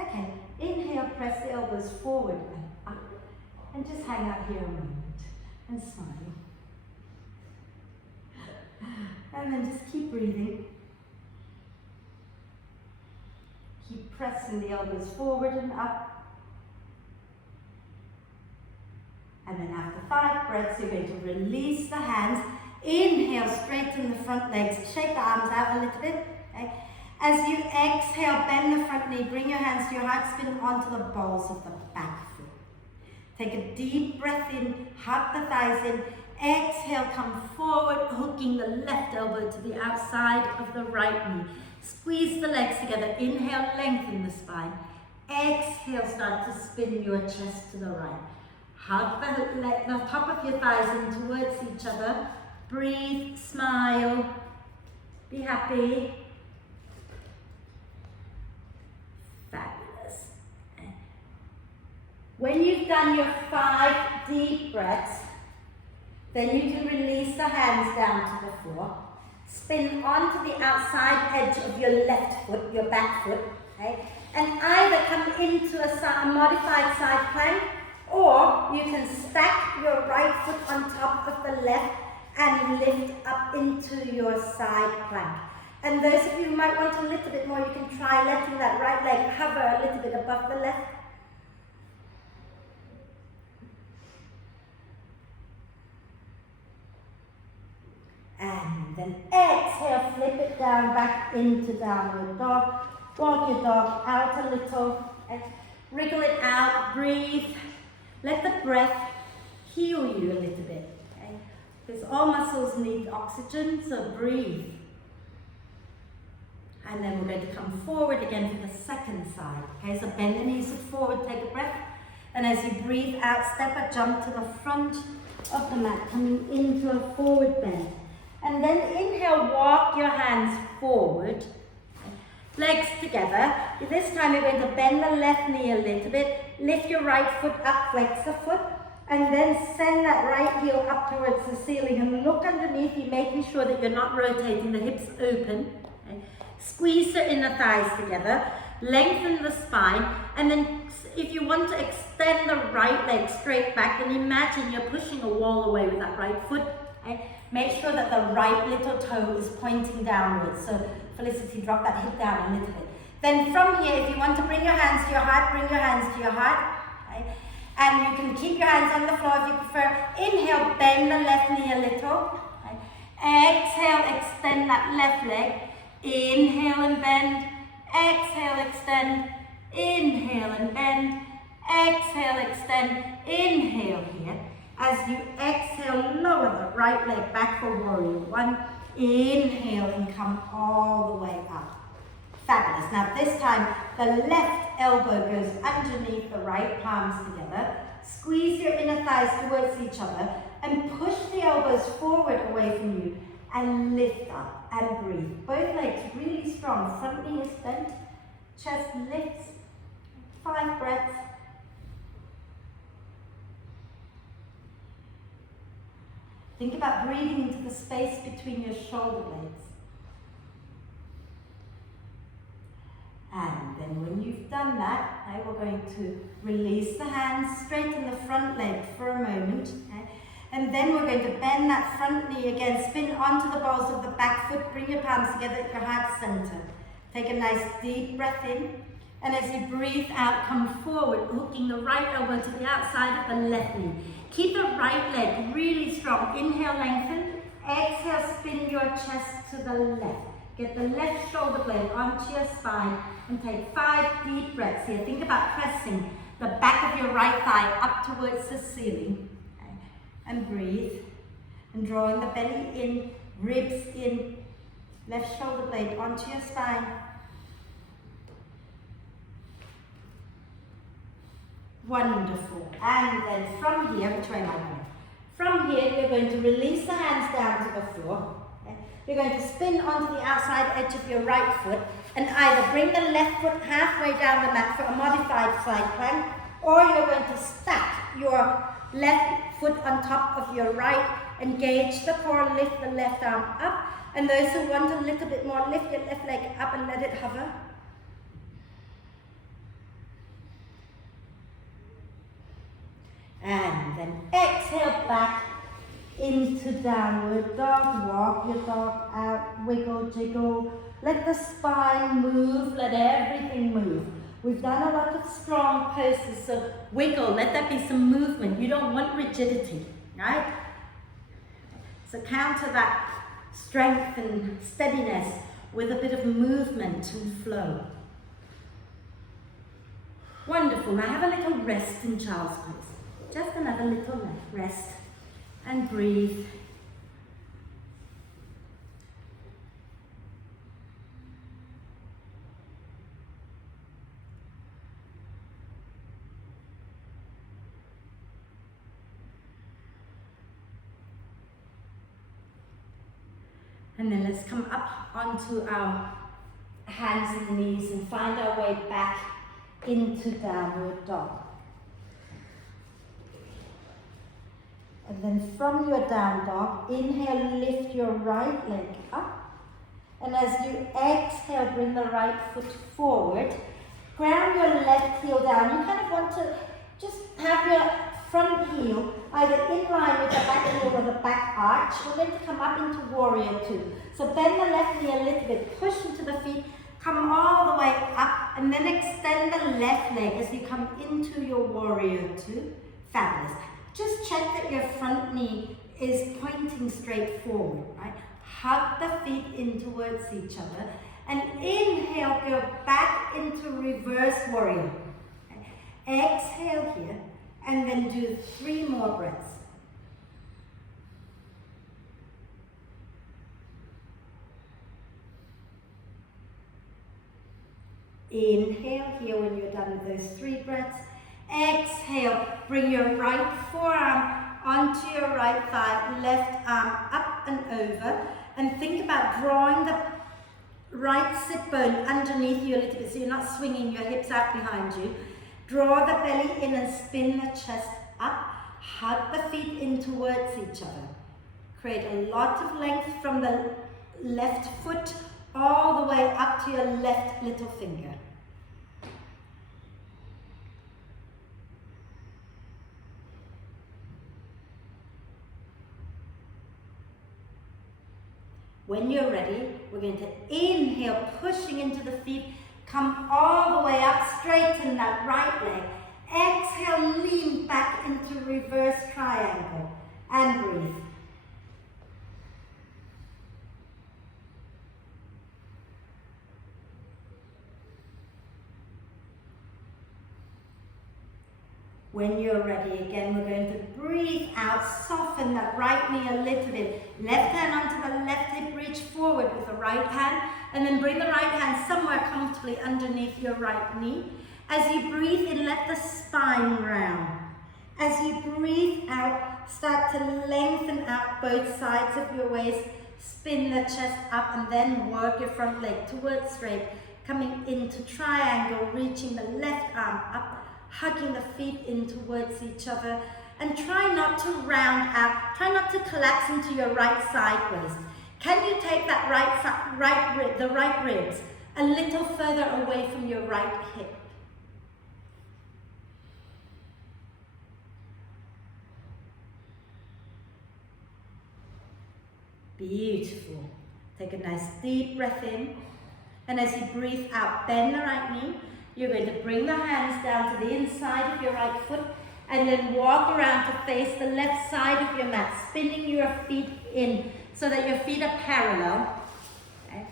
okay, inhale, press the elbows forward and up, and just hang out here a moment and smile. And then just keep breathing. Keep pressing the elbows forward and up. And then after 5 breaths, you're going to release the hands. Inhale, straighten the front legs. Shake the arms out a little bit. Okay? As you exhale, bend the front knee. Bring your hands to your heart. Spin onto the balls of the back foot. Take a deep breath in. Hug the thighs in. Exhale, come forward, hooking the left elbow to the outside of the right knee. Squeeze the legs together. Inhale, lengthen the spine. Exhale, start to spin your chest to the right. Hug the top of your thighs in towards each other. Breathe, smile, be happy. Fabulous. When you've done your 5 deep breaths, then you can release the hands down to the floor. Spin onto the outside edge of your left foot, your back foot, okay? And either come into a modified side plank, or you can stack your right foot on top of the left and lift up into your side plank. And those of you who might want a little bit more, you can try letting that right leg hover a little bit above the left. And then exhale, flip it down, back into downward dog. Walk your dog out a little, and wriggle it out, breathe. Let the breath heal you a little bit, okay? Because all muscles need oxygen, so breathe. And then we're going to come forward again to the second side, okay? So bend the knees forward, take a breath. And as you breathe out, step or jump to the front of the mat, coming into a forward bend. And then inhale, walk your hands forward, legs together. This time you're going to bend the left knee a little bit, lift your right foot up, flex the foot, and then send that right heel up towards the ceiling and look underneath you, making sure that you're not rotating, the hips open. Okay? Squeeze the inner thighs together, lengthen the spine, and then if you want to extend the right leg straight back, then imagine you're pushing a wall away with that right foot. Okay? Make sure that the right little toe is pointing downwards. So Felicity, drop that hip down a little bit. Then from here, if you want to bring your hands to your heart, bring your hands to your heart. Okay? And you can keep your hands on the floor if you prefer. Inhale, bend the left knee a little. Okay? Exhale, extend that left leg. Inhale and bend. Exhale, extend. Inhale and bend. Exhale, extend. Inhale here. As you exhale, lower the right leg back for warrior one. Inhale and come all the way up. Fabulous. Now this time, the left elbow goes underneath the right palms together. Squeeze your inner thighs towards each other and push the elbows forward away from you and lift up. and breathe. Both legs really strong. Front knee is bent, chest lifts. 5 breaths. Think about breathing into the space between your shoulder blades. And then when you've done that, we're going to release the hands, straighten the front leg for a moment. And then we're going to bend that front knee again, spin onto the balls of the back foot, bring your palms together at your heart center. Take a nice deep breath in. And as you breathe out, come forward, hooking the right elbow to the outside of the left knee. Keep the right leg really strong. Inhale, lengthen. Exhale, spin your chest to the left. Get the left shoulder blade onto your spine and take 5 deep breaths here. Think about pressing the back of your right thigh up towards the ceiling. Okay. And breathe. And drawing the belly in, ribs in, left shoulder blade onto your spine. Wonderful. And then from here, which way am I going? From here, you're going to release the hands down to the floor. Okay? You're going to spin onto the outside edge of your right foot and either bring the left foot halfway down the mat for a modified side plank, or you're going to stack your left foot on top of your right, engage the core, lift the left arm up. And those who want a little bit more, lift your left leg up and let it hover. And then exhale back into downward dog. Walk your dog out, wiggle, jiggle. Let the spine move, let everything move. We've done a lot of strong poses, so wiggle, let there be some movement. You don't want rigidity, right? So counter that strength and steadiness with a bit of movement and flow. Wonderful. Now have a little rest in child's pose. Just another little rest and breathe. And then let's come up onto our hands and knees and find our way back into downward dog. And then from your down dog, inhale, lift your right leg up. And as you exhale, bring the right foot forward. Ground your left heel down. You kind of want to just have your front heel either in line with the back heel or the back arch. We're going to come up into warrior two. So bend the left knee a little bit, push into the feet, come all the way up, and then extend the left leg as you come into your warrior two. Fabulous. Just check that your front knee is pointing straight forward, right? Hug the feet in towards each other. And inhale, go back into reverse warrior. Okay. Exhale here, and then do 3 more breaths. Inhale here when you're done with those 3 breaths. Exhale, bring your right forearm onto your right thigh, left arm up and over, and think about drawing the right sit bone underneath you a little bit so you're not swinging your hips out behind you. Draw the belly in and spin the chest up. Hug the feet in towards each other. Create a lot of length from the left foot all the way up to your left little finger. When you're ready, we're going to inhale, pushing into the feet, come all the way up, straighten that right leg. Exhale, lean back into reverse triangle and breathe. When you're ready again, we're going to breathe out, soften that right knee a little bit. Left hand onto the left hip, reach forward with the right hand, and then bring the right hand somewhere comfortably underneath your right knee. As you breathe in, let the spine round. As you breathe out, start to lengthen out both sides of your waist, spin the chest up, and then work your front leg towards straight, coming into triangle, reaching the left arm up, hugging the feet in towards each other, and try not to round out, try not to collapse into your right side waist. Can you take that the right ribs a little further away from your right hip? Beautiful. Take a nice deep breath in, and as you breathe out, bend the right knee. You're going to bring the hands down to the inside of your right foot, and then walk around to face the left side of your mat, spinning your feet in so that your feet are parallel. Okay.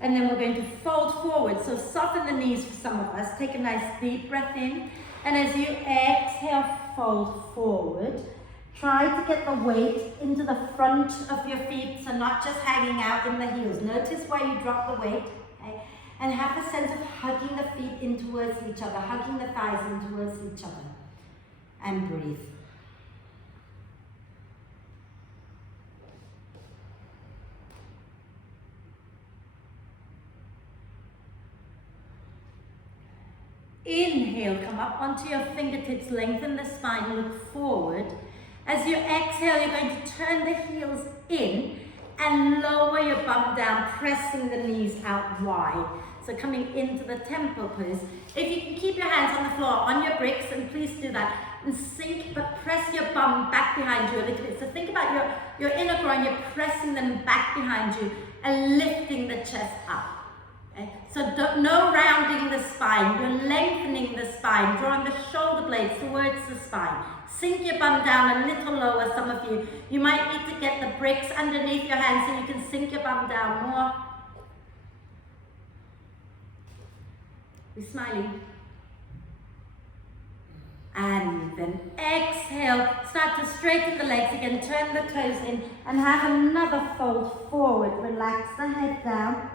And then we're going to fold forward, so soften the knees for some of us. Take a nice deep breath in, and as you exhale, fold forward. Try to get the weight into the front of your feet, so not just hanging out in the heels. Notice where you drop the weight, okay? And have a sense of hugging the feet in towards each other, hugging the thighs in towards each other. And breathe. Inhale, come up onto your fingertips, lengthen the spine, look forward. As you exhale, you're going to turn the heels in and lower your bum down, pressing the knees out wide. So coming into the temple pose. If you can keep your hands on the floor, on your bricks, and please do that. And sink, but press your bum back behind you a little bit. So think about your inner groin, you're pressing them back behind you and lifting the chest up. Okay? So no rounding the spine, you're lengthening the spine, drawing the shoulder blades towards the spine. Sink your bum down a little lower, some of you. You might need to get the bricks underneath your hands so you can sink your bum down more. Be smiling. And then exhale, start to straighten the legs again, turn the toes in, and have another fold forward. Relax the head down.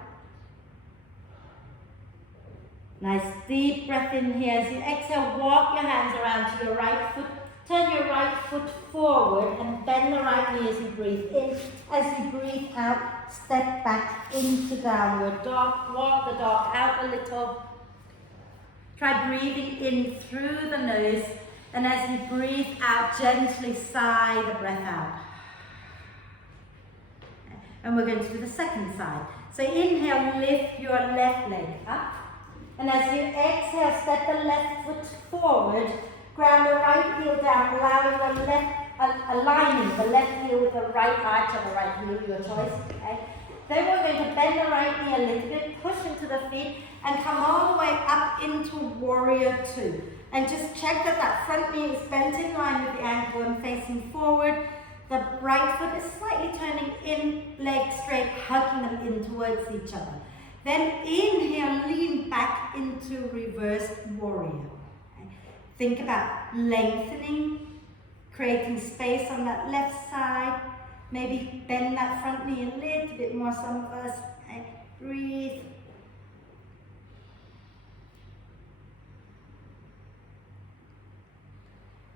Nice deep breath in here. As you exhale, walk your hands around to your right foot. Turn your right foot forward and bend the right knee as you breathe in. As you breathe out, step back into downward dog. Walk the dog out a little. Try breathing in through the nose, and as you breathe out, gently sigh the breath out. And we're going to do the second side. So inhale, lift your left leg up, and as you exhale, step the left foot forward, ground the right heel down, allowing the aligning the left heel with the right arch of the right heel, your choice. Okay? Then we're going to bend the right knee a little bit, push into the feet, and come all the way up into Warrior Two. And just check that that front knee is bent in line with the ankle and facing forward. The right foot is slightly turning in, leg straight, hugging them in towards each other. Then inhale, lean back into Reversed Warrior. Okay. Think about lengthening, creating space on that left side. Maybe bend that front knee a little bit more, some of us. Okay. Breathe.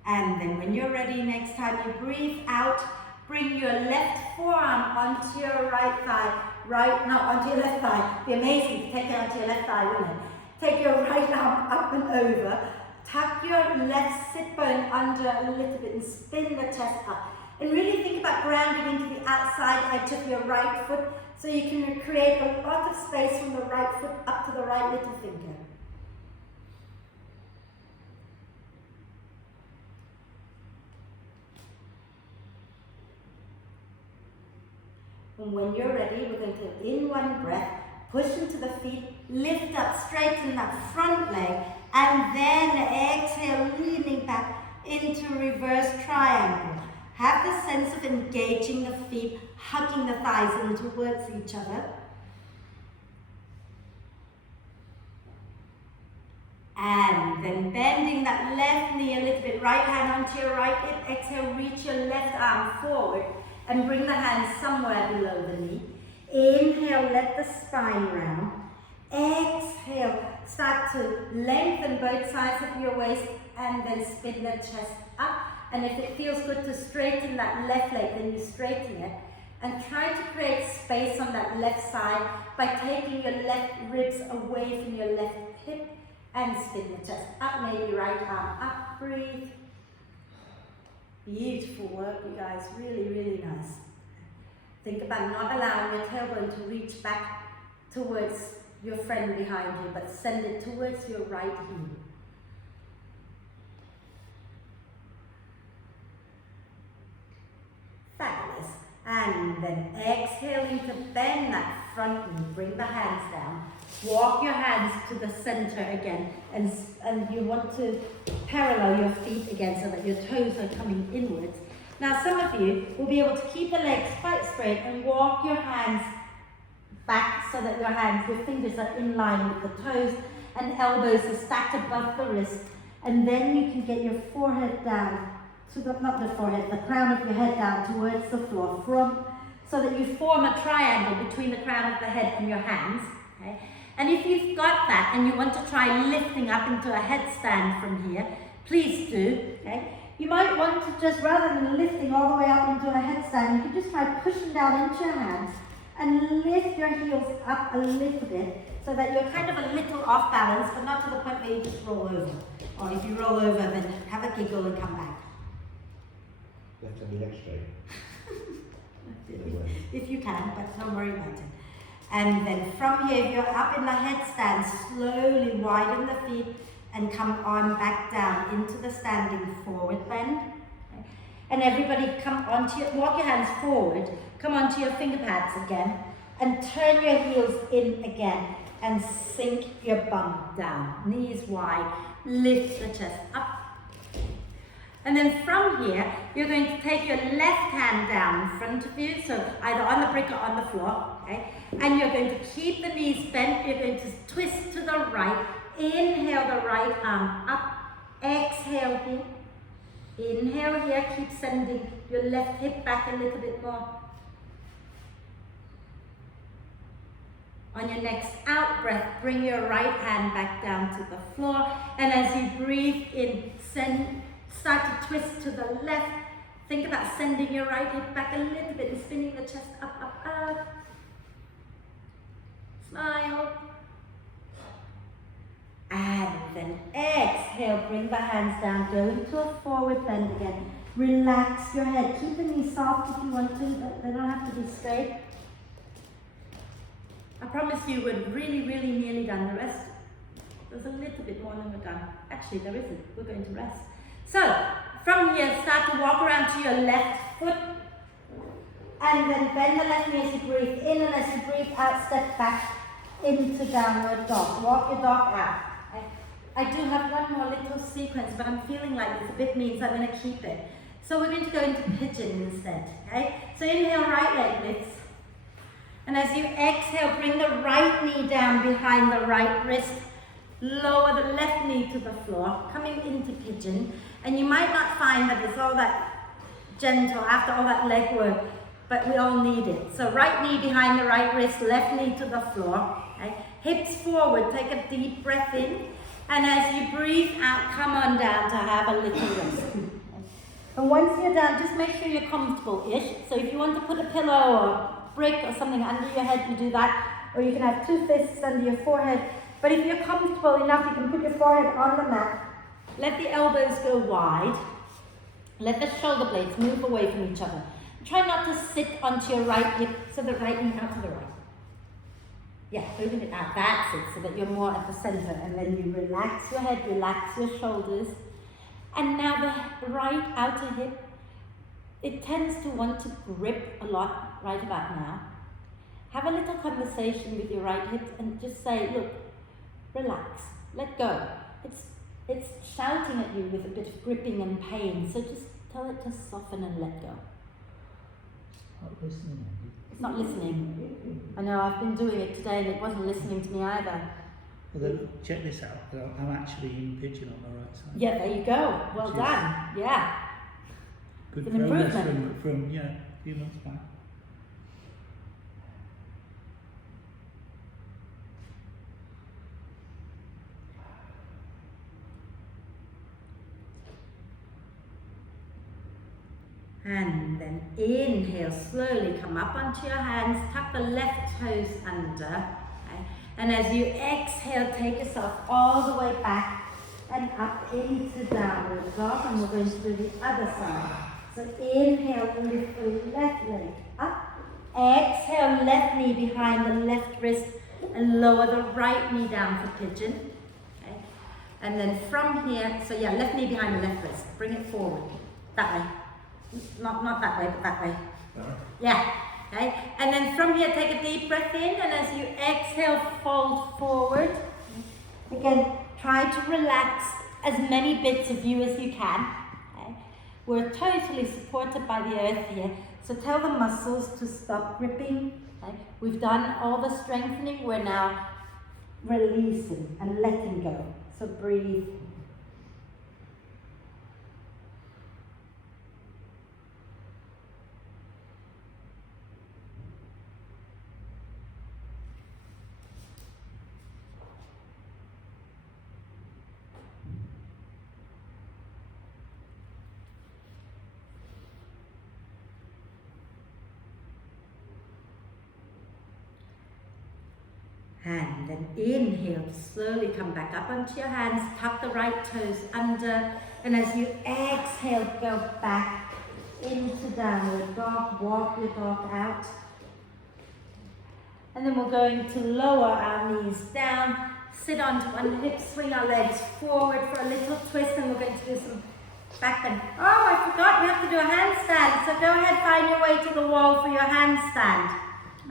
And then when you're ready, next time you breathe out, bring your left forearm onto your right thigh. Onto your left thigh. It'd be amazing to take it onto your left thigh, wouldn't it? Take your right arm up and over. Tuck your left sit bone under a little bit and spin the chest up. And really think about grounding into the outside edge of your right foot so you can create a lot of space from the right foot up to the right little finger. And when you're ready, we're going to, in one breath, push into the feet, lift up, straighten that front leg, and then exhale, leaning back into reverse triangle. Have the sense of engaging the feet, hugging the thighs in towards each other. And then bending that left knee a little bit, right hand onto your right hip, exhale, reach your left arm forward and bring the hands somewhere below the knee. Inhale, let the spine round. Exhale, start to lengthen both sides of your waist and then spin the chest up. And if it feels good to straighten that left leg, then you straighten it. And try to create space on that left side by taking your left ribs away from your left hip and spin the chest up, maybe right arm up, breathe. Beautiful work, you guys, really, really nice. Think about not allowing your tailbone to reach back towards your friend behind you, but send it towards your right heel. Fabulous. And then exhaling to bend that front knee, bring the hands down. Walk your hands to the center again, and you want to parallel your feet again so that your toes are coming inwards. Now some of you will be able to keep the legs quite straight and walk your hands back so that your fingers are in line with the toes and elbows are stacked above the wrist, and then you can get your forehead down to the, not the forehead, the crown of your head down towards the floor, so that you form a triangle between the crown of the head and your hands. Okay? And if you've got that and you want to try lifting up into a headstand from here, please do. Okay? You might want to just, rather than lifting all the way up into a headstand, you can just try pushing down into your hands and lift your heels up a little bit so that you're kind of a little off balance, but not to the point where you just roll over. Or if you roll over, then have a giggle and come back. Left and leg straight. If you can, but don't worry about it. And then from here, if you're up in the headstand, slowly widen the feet and come on back down into the standing forward bend. Okay. And everybody come onto your, walk your hands forward, come onto your finger pads again, and turn your heels in again, and sink your bum down. Knees wide, lift the chest up. And then from here, you're going to take your left hand down in front of you, so either on the brick or on the floor, okay? And you're going to keep the knees bent, you're going to twist to the right, inhale the right arm up, exhale here, inhale here, keep sending your left hip back a little bit more. On your next out breath, bring your right hand back down to the floor, and as you breathe in, start to twist to the left. Think about sending your right hip back a little bit and spinning the chest up, up, up. Smile. And then exhale, bring the hands down, go into a forward bend again. Relax your head, keep the knees soft if you want to, they don't have to be straight. I promise you we're really, really nearly done. The rest, there's a little bit more than we're done. Actually, there isn't, we're going to rest. So, from here, start to walk around to your left foot, and then bend the left knee as you breathe in, and as you breathe out, step back into downward dog. Walk your dog out. I do have one more little sequence, but I'm feeling like it's a bit mean, so I'm going to keep it. So we're going to go into pigeon instead, okay? So inhale, right leg lifts. And as you exhale, bring the right knee down behind the right wrist. Lower the left knee to the floor, coming into pigeon. And you might not find that it's all that gentle after all that leg work, but we all need it. So right knee behind the right wrist, left knee to the floor. Okay? Hips forward, take a deep breath in. And as you breathe out, come on down to have a little rest. And once you're down, just make sure you're comfortable-ish. So if you want to put a pillow or brick or something under your head, you do that. Or you can have two fists under your forehead. But if you're comfortable enough, you can put your forehead on the mat. Let the elbows go wide. Let the shoulder blades move away from each other. Try not to sit onto your right hip, so the right knee out to the right. Yeah, moving it out. That's it, so that you're more at the center. And then you relax your head, relax your shoulders. And now the right outer hip, it tends to want to grip a lot right about now. Have a little conversation with your right hip and just say, look, relax, let go. It's shouting at you with a bit of gripping and pain, so just tell it to soften and let go. Not listening. It's not listening. I know, I've been doing it today and it wasn't listening to me either. Well, check this out. I'm actually in pigeon on the right side. Yeah, there you go. Well done. Yeah. Good It's an progress improvement. from a few months back. And then inhale, slowly come up onto your hands, tuck the left toes under. Okay? And as you exhale, take yourself all the way back and up into downward dog. And we're going to do the other side. So inhale, lift the left leg up. Exhale, left knee behind the left wrist and lower the right knee down for pigeon. Okay? And then from here, so yeah, left knee behind the left wrist. Bring it forward. That way. Not that way, but that way. Yeah. Okay. And then from here, take a deep breath in, and as you exhale, fold forward. Again, try to relax as many bits of you as you can. Okay. We're totally supported by the earth here, so tell the muscles to stop gripping. Okay. We've done all the strengthening. We're now releasing and letting go. So breathe. And then inhale, slowly come back up onto your hands, tuck the right toes under, and as you exhale, go back into downward dog, walk your dog out. And then we're going to lower our knees down, sit onto one hip, swing our legs forward for a little twist, and we're going to do some back bend. Oh, I forgot, we have to do a handstand, so go ahead, find your way to the wall for your handstand.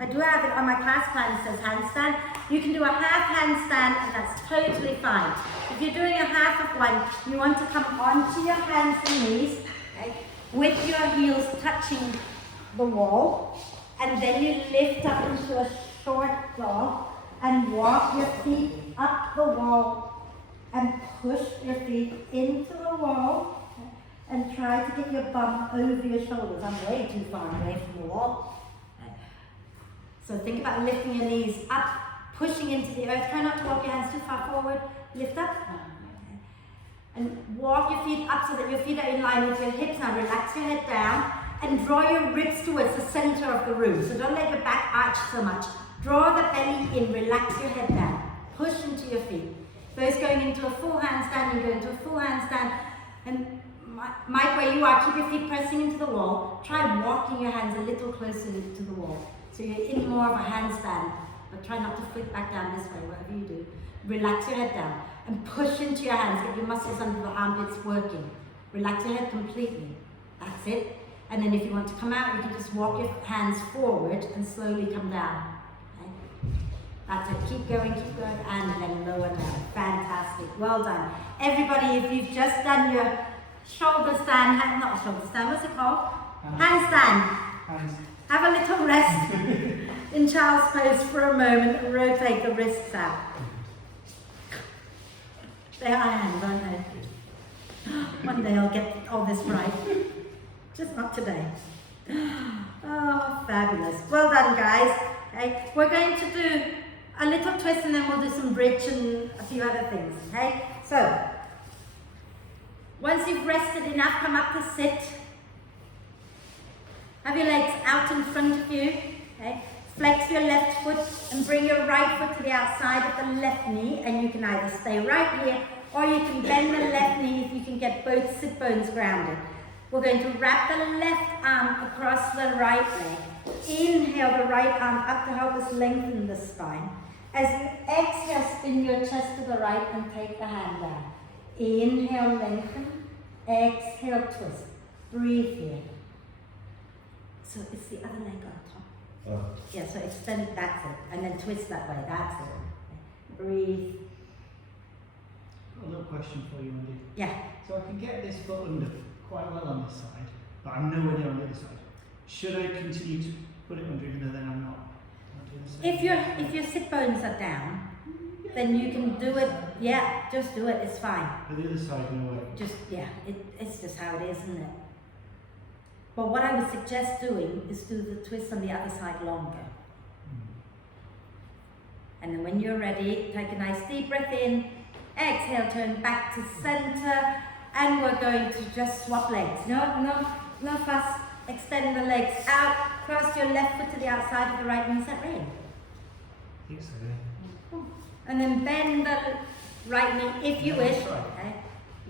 I do have it on my class plan, it says handstand. You can do a half handstand, and that's totally fine. If you're doing a half of one, you want to come onto your hands and knees, okay, with your heels touching the wall, and then you lift up into a short dog and walk your feet up the wall and push your feet into the wall, okay, and try to get your bum over your shoulders. I'm way too far away from the wall. So think about lifting your knees up, pushing into the earth. Try not to walk your hands too far forward. Lift up. Okay. And walk your feet up so that your feet are in line with your hips. Now relax your head down and draw your ribs towards the center of the room. So don't let your back arch so much. Draw the belly in, relax your head down. Push into your feet. Those going into a full handstand, you go into a full handstand. And Mike, where you are, keep your feet pressing into the wall. Try walking your hands a little closer to the wall. So you're in more of a handstand, but try not to flip back down this way, whatever you do. Relax your head down and push into your hands, get your muscles under the armpits working. Relax your head completely. That's it. And then if you want to come out, you can just walk your hands forward and slowly come down. Okay? That's it. Keep going, and then lower down. Fantastic. Well done. Everybody, if you've just done your shoulder stand, not shoulder stand, what's it called? Handstand. Hands. Have a little rest in child's pose for a moment and rotate the wrists out. They are hands, aren't they? One day I'll get all this right. Just not today. Oh, fabulous. Well done, guys. Okay, we're going to do a little twist and then we'll do some bridge and a few other things. Okay, so once you've rested enough, come up to sit. Have your legs out in front of you. Okay, flex your left foot and bring your right foot to the outside of the left knee, and you can either stay right here or you can bend the left knee if you can get both sit bones grounded. We're going to wrap the left arm across the right leg. Inhale the right arm up to help us lengthen the spine. As you exhale, spin your chest to the right and take the hand down. Inhale, lengthen. Exhale, twist. Breathe here. So it's the other leg on top. Oh. Yeah, so extend, that's it. And then twist that way, that's it. Breathe. A little question for you, Andy. Yeah. So I can get this foot under quite well on this side, but I'm nowhere near on the other side. Should I continue to put it under even though then I'm not doing the same? If your sit bones are down, then you can do it. Yeah, just do it, it's fine. But the other side, no way. Just, yeah, it's just how it is, isn't it? But what I would suggest doing is do the twist on the other side longer. And then when you're ready, take a nice deep breath in, exhale, turn back to center, and we're going to just swap legs. No fuss. Extend the legs out, cross your left foot to the outside of the right knee, set right. Yes, okay. And then bend the right knee if you wish. Right. Okay.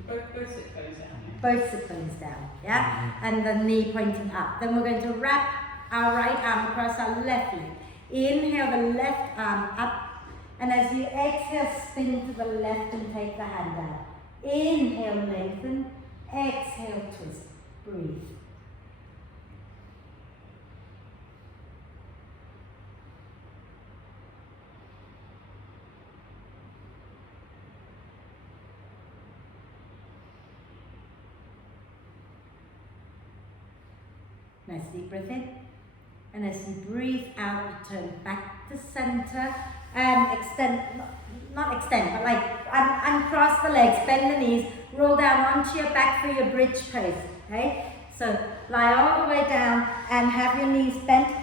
Both sit toes down. Both sit bones down, yeah? And the knee pointing up. Then we're going to wrap our right arm across our left leg. Inhale the left arm up, and as you exhale, spin to the left and take the hand down. Inhale, lengthen. Exhale, twist. Breathe. Nice deep breath in. And as you breathe out, you turn back to center and extend, not extend, but like uncross the legs, bend the knees, roll down onto your back for your bridge pose. Okay? So lie all the way down and have your knees bent,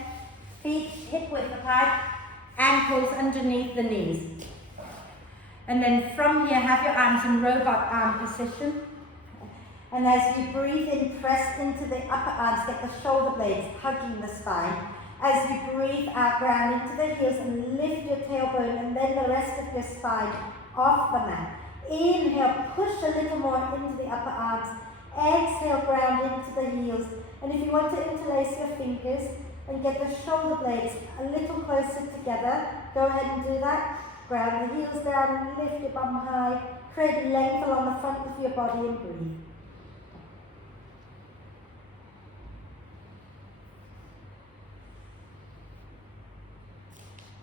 feet hip width apart, ankles underneath the knees. And then from here, have your arms in robot arm position. And as you breathe in, press into the upper arms, get the shoulder blades hugging the spine. As you breathe out, ground into the heels and lift your tailbone and then the rest of your spine off the mat. Inhale, push a little more into the upper arms. Exhale, ground into the heels. And if you want to interlace your fingers and get the shoulder blades a little closer together, go ahead and do that. Ground the heels down, lift your bum high, create length along the front of your body and breathe.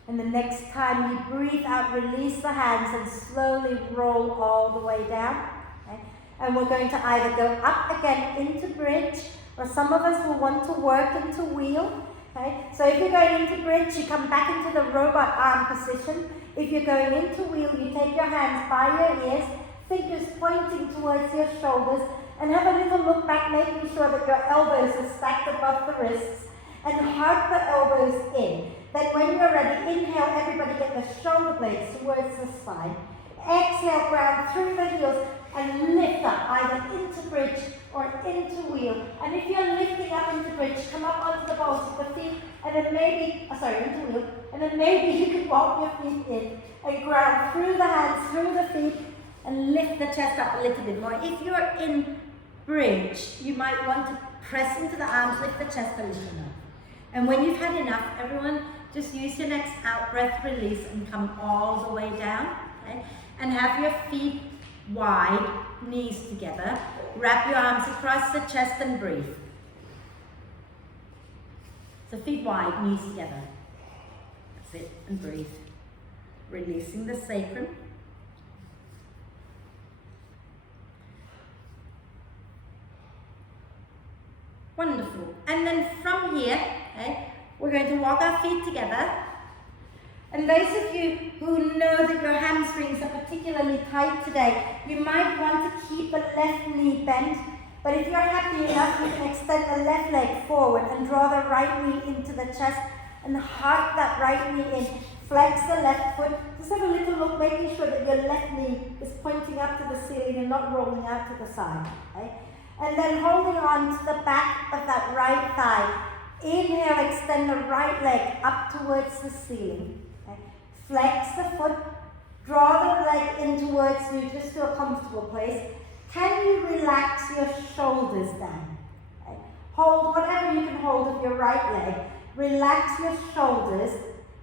And the next time you breathe out, release the hands and slowly roll all the way down. Okay? And we're going to either go up again into bridge, or some of us will want to work into wheel. Okay? So if you're going into bridge, you come back into the robot arm position. If you're going into wheel, you take your hands by your ears, fingers pointing towards your shoulders, and have a little look back, making sure that your elbows are stacked above the wrists, and hug the elbows in. Then when you're ready, inhale, everybody get the shoulder blades towards the spine. Exhale, ground through the heels and lift up either into bridge or into wheel. And if you're lifting up into bridge, come up onto the balls of the feet and then maybe, into wheel, and then maybe you can walk your feet in and ground through the hands, through the feet, and lift the chest up a little bit more. If you're in bridge, you might want to press into the arms, lift the chest a little more. And when you've had enough, everyone, just use your next out breath, release, and come all the way down. Okay? And have your feet wide, knees together. Wrap your arms across the chest and breathe. So feet wide, knees together. That's it, and breathe. Releasing the sacrum. Wonderful. And then from here, okay, we're going to walk our feet together. And those of you who know that your hamstrings are particularly tight today, you might want to keep the left knee bent. But if you're happy enough, you can extend the left leg forward and draw the right knee into the chest and hug that right knee in. Flex the left foot. Just have a little look, making sure that your left knee is pointing up to the ceiling and not rolling out to the side. Okay? And then holding on to the back of that right thigh. Inhale, extend the right leg up towards the ceiling. Okay. Flex the foot, draw the leg in towards you just to a comfortable place. Can you relax your shoulders down? Okay. Hold whatever you can hold of your right leg. Relax your shoulders.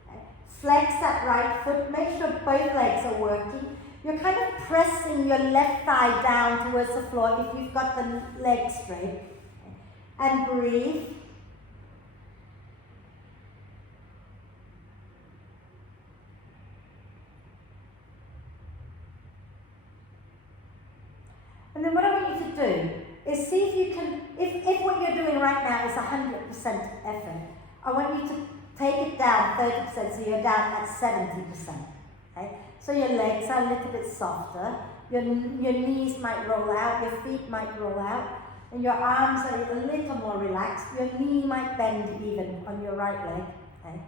Okay. Flex that right foot. Make sure both legs are working. You're kind of pressing your left thigh down towards the floor if you've got the leg straight. Okay. And breathe. And then what I want you to do is see if you can, if what you're doing right now is 100% effort, I want you to take it down 30%, so you're down at 70%. Okay? So your legs are a little bit softer, your knees might roll out, your feet might roll out, and your arms are a little more relaxed. Your knee might bend even on your right leg. Okay?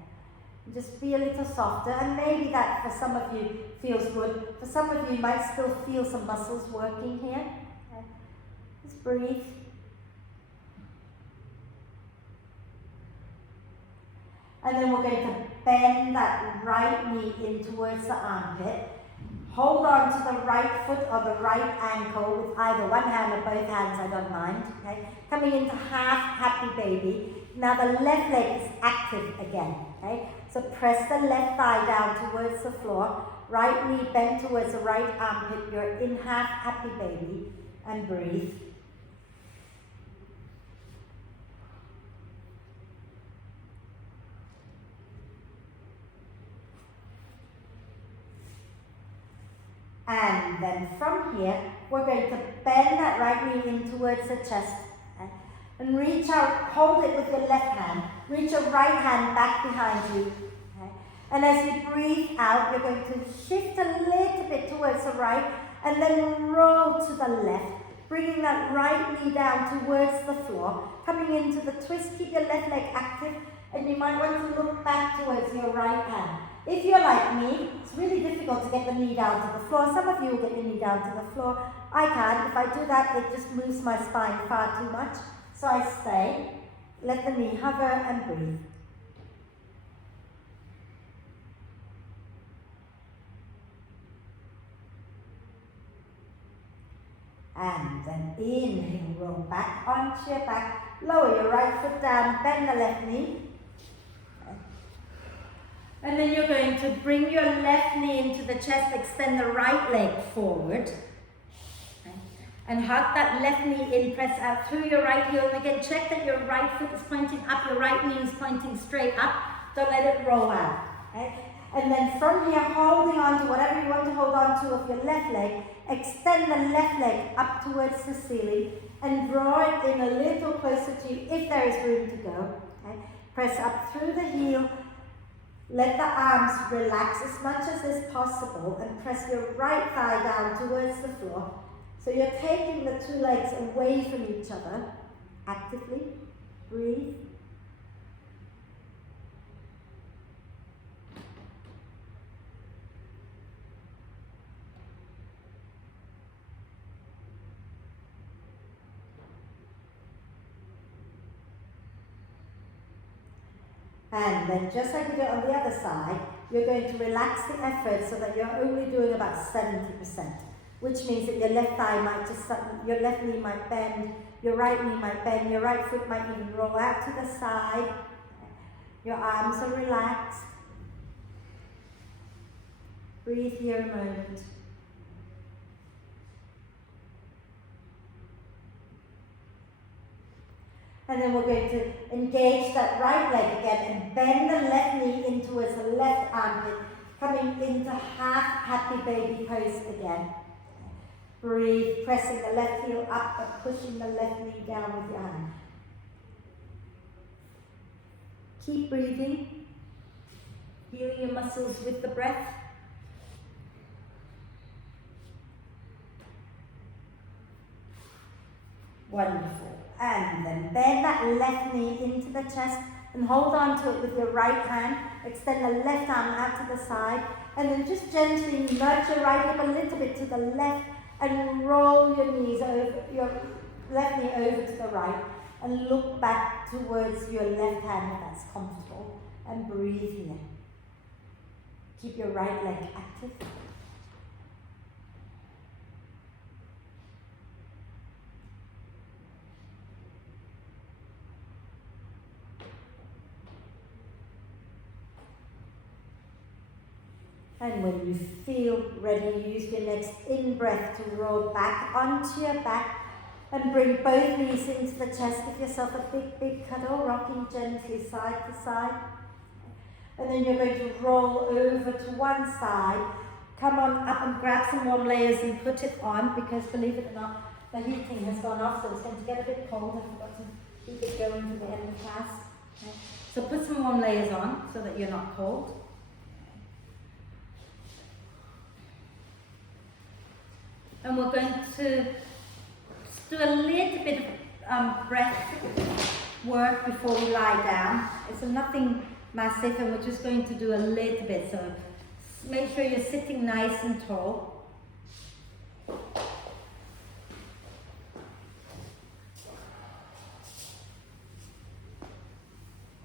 Just be a little softer, and maybe that for some of you feels good. For some of you might still feel some muscles working here. Okay? Just breathe. And then we're going to bend that right knee in towards the armpit. Hold on to the right foot or the right ankle with either one hand or both hands, I don't mind. Okay? Coming into half happy baby. Now the left leg is active again. Okay? So press the left thigh down towards the floor. Right knee bent towards the right armpit. You're in half happy baby. And breathe. And then from here, we're going to bend that right knee in towards the chest. Okay? And reach out, hold it with your left hand. Reach your right hand back behind you. Okay? And as you breathe out, you're going to shift a little bit towards the right and then roll to the left. Bringing that right knee down towards the floor. Coming into the twist, keep your left leg active. And you might want to look back towards your right hand. If you're like me, it's really difficult to get the knee down to the floor. Some of you will get your knee down to the floor. I can. If I do that, it just moves my spine far too much. So I stay, let the knee hover and breathe. And then inhale, roll back onto your back. Lower your right foot down, bend the left knee. And then you're going to bring your left knee into the chest, extend the right leg forward. Okay. And hug that left knee in, press out through your right heel. And again, check that your right foot is pointing up, your right knee is pointing straight up. Don't let it roll out. Okay. And then from here, holding on to whatever you want to hold on to of your left leg, extend the left leg up towards the ceiling and draw it in a little closer to you if there is room to go. Okay. Press up through the heel. Let the arms relax as much as is possible and press your right thigh down towards the floor. So you're taking the two legs away from each other. Actively breathe. And then just like we did on the other side, you're going to relax the effort so that you're only doing about 70%, which means that your left thigh might just, your left knee might bend, your right knee might bend, your right foot might even roll out to the side. Your arms are relaxed. Breathe here a moment. And then we're going to engage that right leg again and bend the left knee in towards the left armpit, coming into half happy baby pose again. Breathe, pressing the left heel up and pushing the left knee down with your hand. Keep breathing, healing your muscles with the breath. Wonderful. And then bend that left knee into the chest and hold on to it with your right hand. Extend the left arm out to the side. And then just gently nudge your right hip a little bit to the left and roll your knees over, your left knee over to the right. And look back towards your left hand if that's comfortable. And breathe here. Keep your right leg active. And when you feel ready, use your next in-breath to roll back onto your back and bring both knees into the chest. Give yourself a big, big cuddle, rocking gently side to side. And then you're going to roll over to one side. Come on up and grab some warm layers and put it on because, believe it or not, the heating has gone off, so it's going to get a bit cold. I forgot to keep it going to the end of class. Okay. So put some warm layers on so that you're not cold. And we're going to do a little bit of breath work before we lie down. It's nothing massive, and we're just going to do a little bit. So make sure you're sitting nice and tall.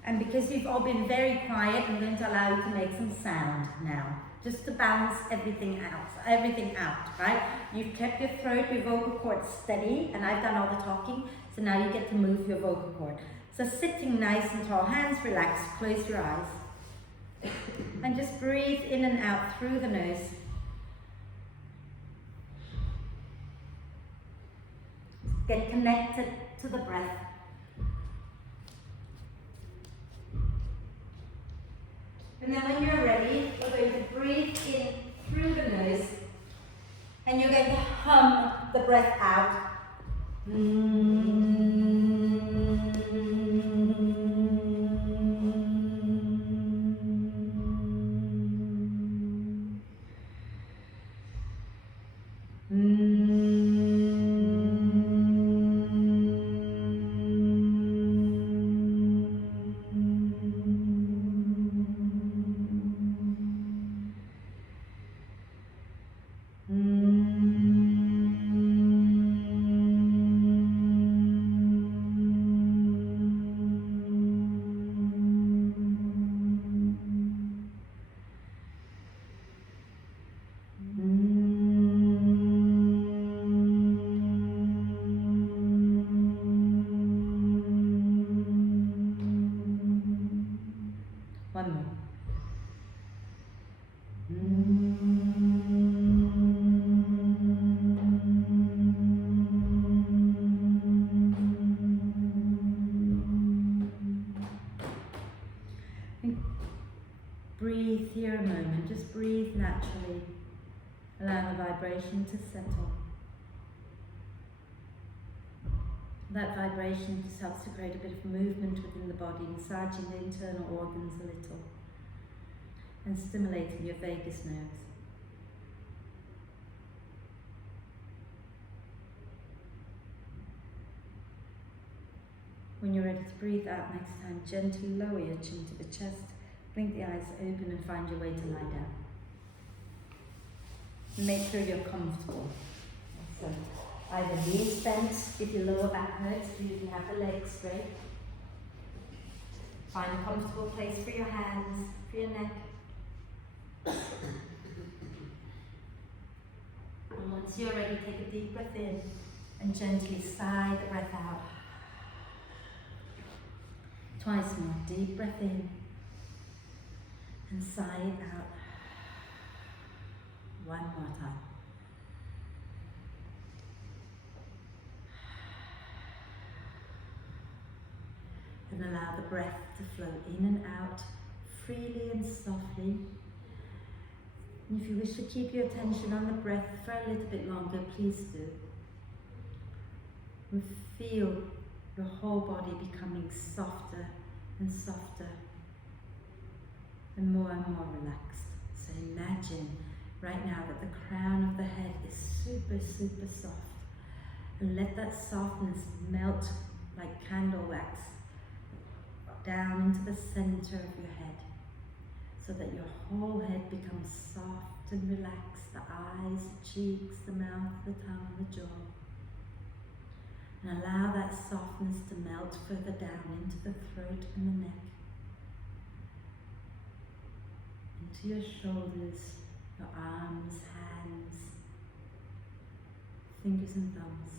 And because you've all been very quiet, I'm going to allow you to make some sound now, just to balance everything out, right? You've kept your throat, your vocal cord steady, and I've done all the talking, so now you get to move your vocal cord. So sitting nice and tall, hands relaxed, close your eyes. And just breathe in and out through the nose. Get connected to the breath. And then when you're ready, we're going to breathe in through the nose, and you're going to hum the breath out. One more. Breathe here a moment, just breathe naturally. Allow the vibration to settle. That vibration just helps to create a bit of movement within the body, massaging the internal organs a little and stimulating your vagus nerves. When you're ready to breathe out next time, gently lower your chin to the chest, blink the eyes open and find your way to lie down. Make sure you're comfortable. So, either knees bent if your lower back hurts, you usually have the legs straight. Find a comfortable place for your hands, for your neck. And once you're ready, take a deep breath in and gently sigh the breath out. Twice more, deep breath in and sigh it out. One more time. And allow the breath to flow in and out freely and softly. And if you wish to keep your attention on the breath for a little bit longer, please do. And feel your whole body becoming softer and softer and more relaxed. So imagine right now that the crown of the head is super soft, and let that softness melt like candle wax down into the center of your head, so that your whole head becomes soft and relaxed, the eyes, the cheeks, the mouth, the tongue, the jaw. And allow that softness to melt further down into the throat and the neck, into your shoulders, your arms, hands, fingers and thumbs.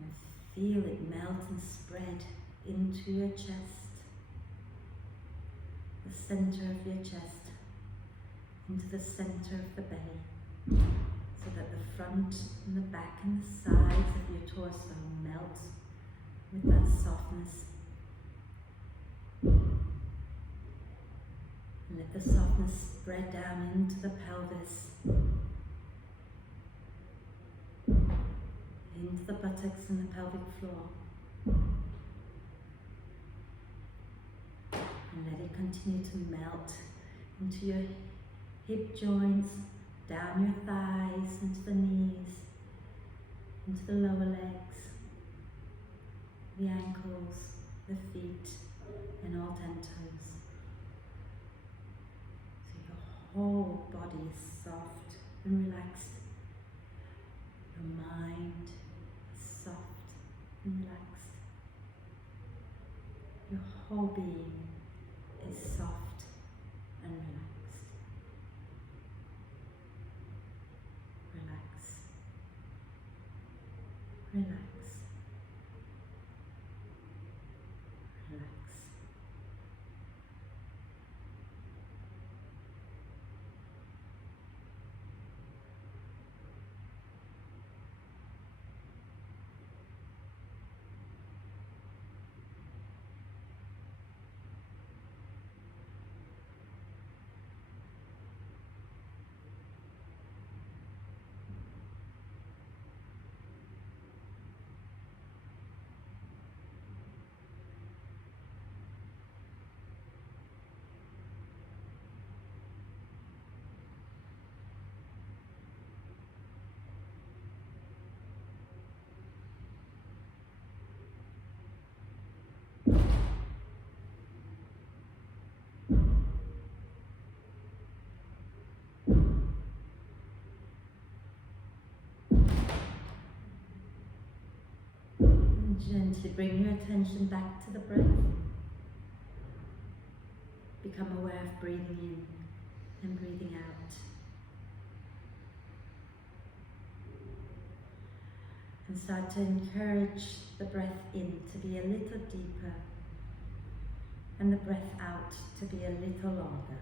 And feel it melt and spread into your chest, the center of your chest, into the center of the belly, so that the front and the back and the sides of your torso melt with that softness. And let the softness spread down into the pelvis, into the buttocks and the pelvic floor. And let it continue to melt into your hip joints, down your thighs, into the knees, into the lower legs, the ankles, the feet, and all 10 toes. So your whole body is soft and relaxed. Your mind is soft whole being is soft and relaxed. Relax. Relax. Relax. And gently bring your attention back to the breath. Become aware of breathing in and breathing out. And start to encourage the breath in to be a little deeper and the breath out to be a little longer.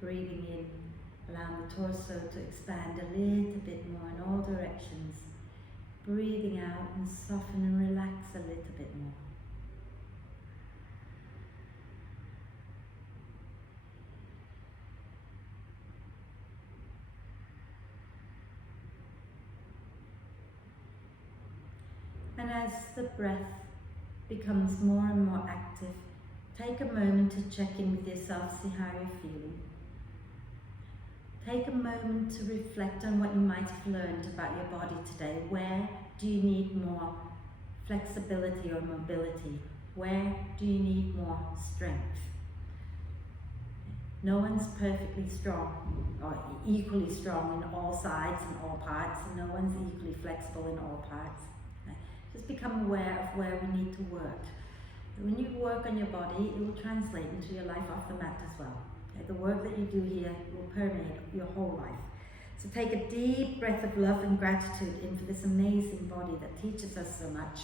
Breathing in, allowing the torso to expand a little bit more in all directions. Breathing out and soften and relax a little bit more. And as the breath becomes more and more active, take a moment to check in with yourself, see how you're feeling. Take a moment to reflect on what you might have learned about your body today. Where do you need more flexibility or mobility? Where do you need more strength? No one's perfectly strong or equally strong in all sides and all parts, and no one's equally flexible in all parts. Just become aware of where we need to work. When you work on your body, it will translate into your life off the mat as well. Okay? The work that you do here will permeate your whole life. So take a deep breath of love and gratitude in for this amazing body that teaches us so much.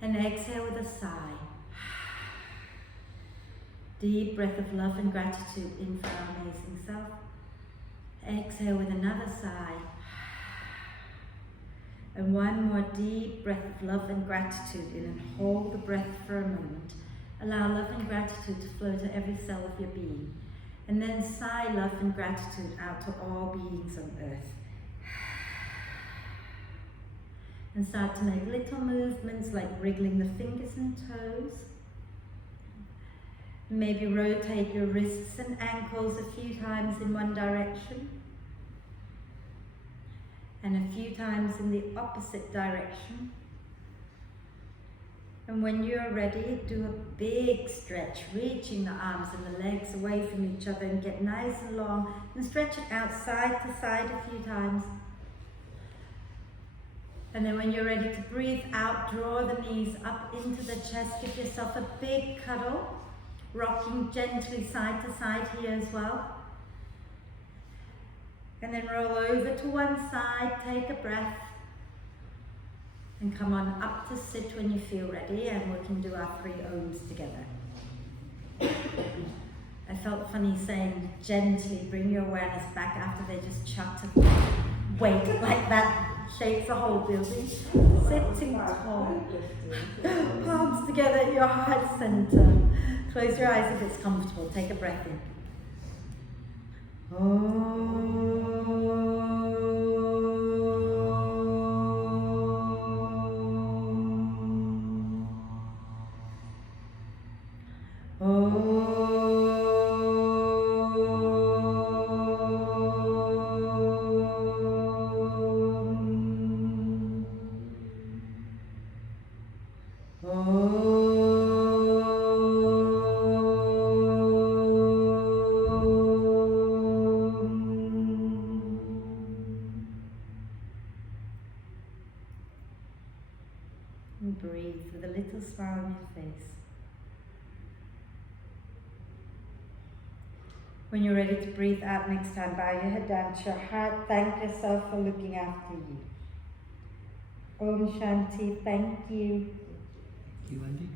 And exhale with a sigh. Deep breath of love and gratitude in for our amazing self. Exhale with another sigh. And one more deep breath of love and gratitude in, and hold the breath for a moment. Allow love and gratitude to flow to every cell of your being. And then sigh love and gratitude out to all beings on earth. And start to make little movements like wriggling the fingers and toes. Maybe rotate your wrists and ankles a few times in one direction. And a few times in the opposite direction. And when you're ready, do a big stretch, reaching the arms and the legs away from each other, and get nice and long, and stretch it out side to side a few times. And then when you're ready to breathe out, draw the knees up into the chest, give yourself a big cuddle, rocking gently side to side here as well. And then roll over to one side, take a breath, and come on up to sit when you feel ready, and we can do our 3 ohms together. I felt funny saying gently bring your awareness back after they just chucked a weight like that, shakes the whole building. Sitting tall, palms together at your heart center. Close your eyes if it's comfortable, take a breath in. smile on your face. When you're ready to breathe out next time, bow your head down to your heart. Thank yourself for looking after you. Om Shanti, thank you. Thank you, Wendy.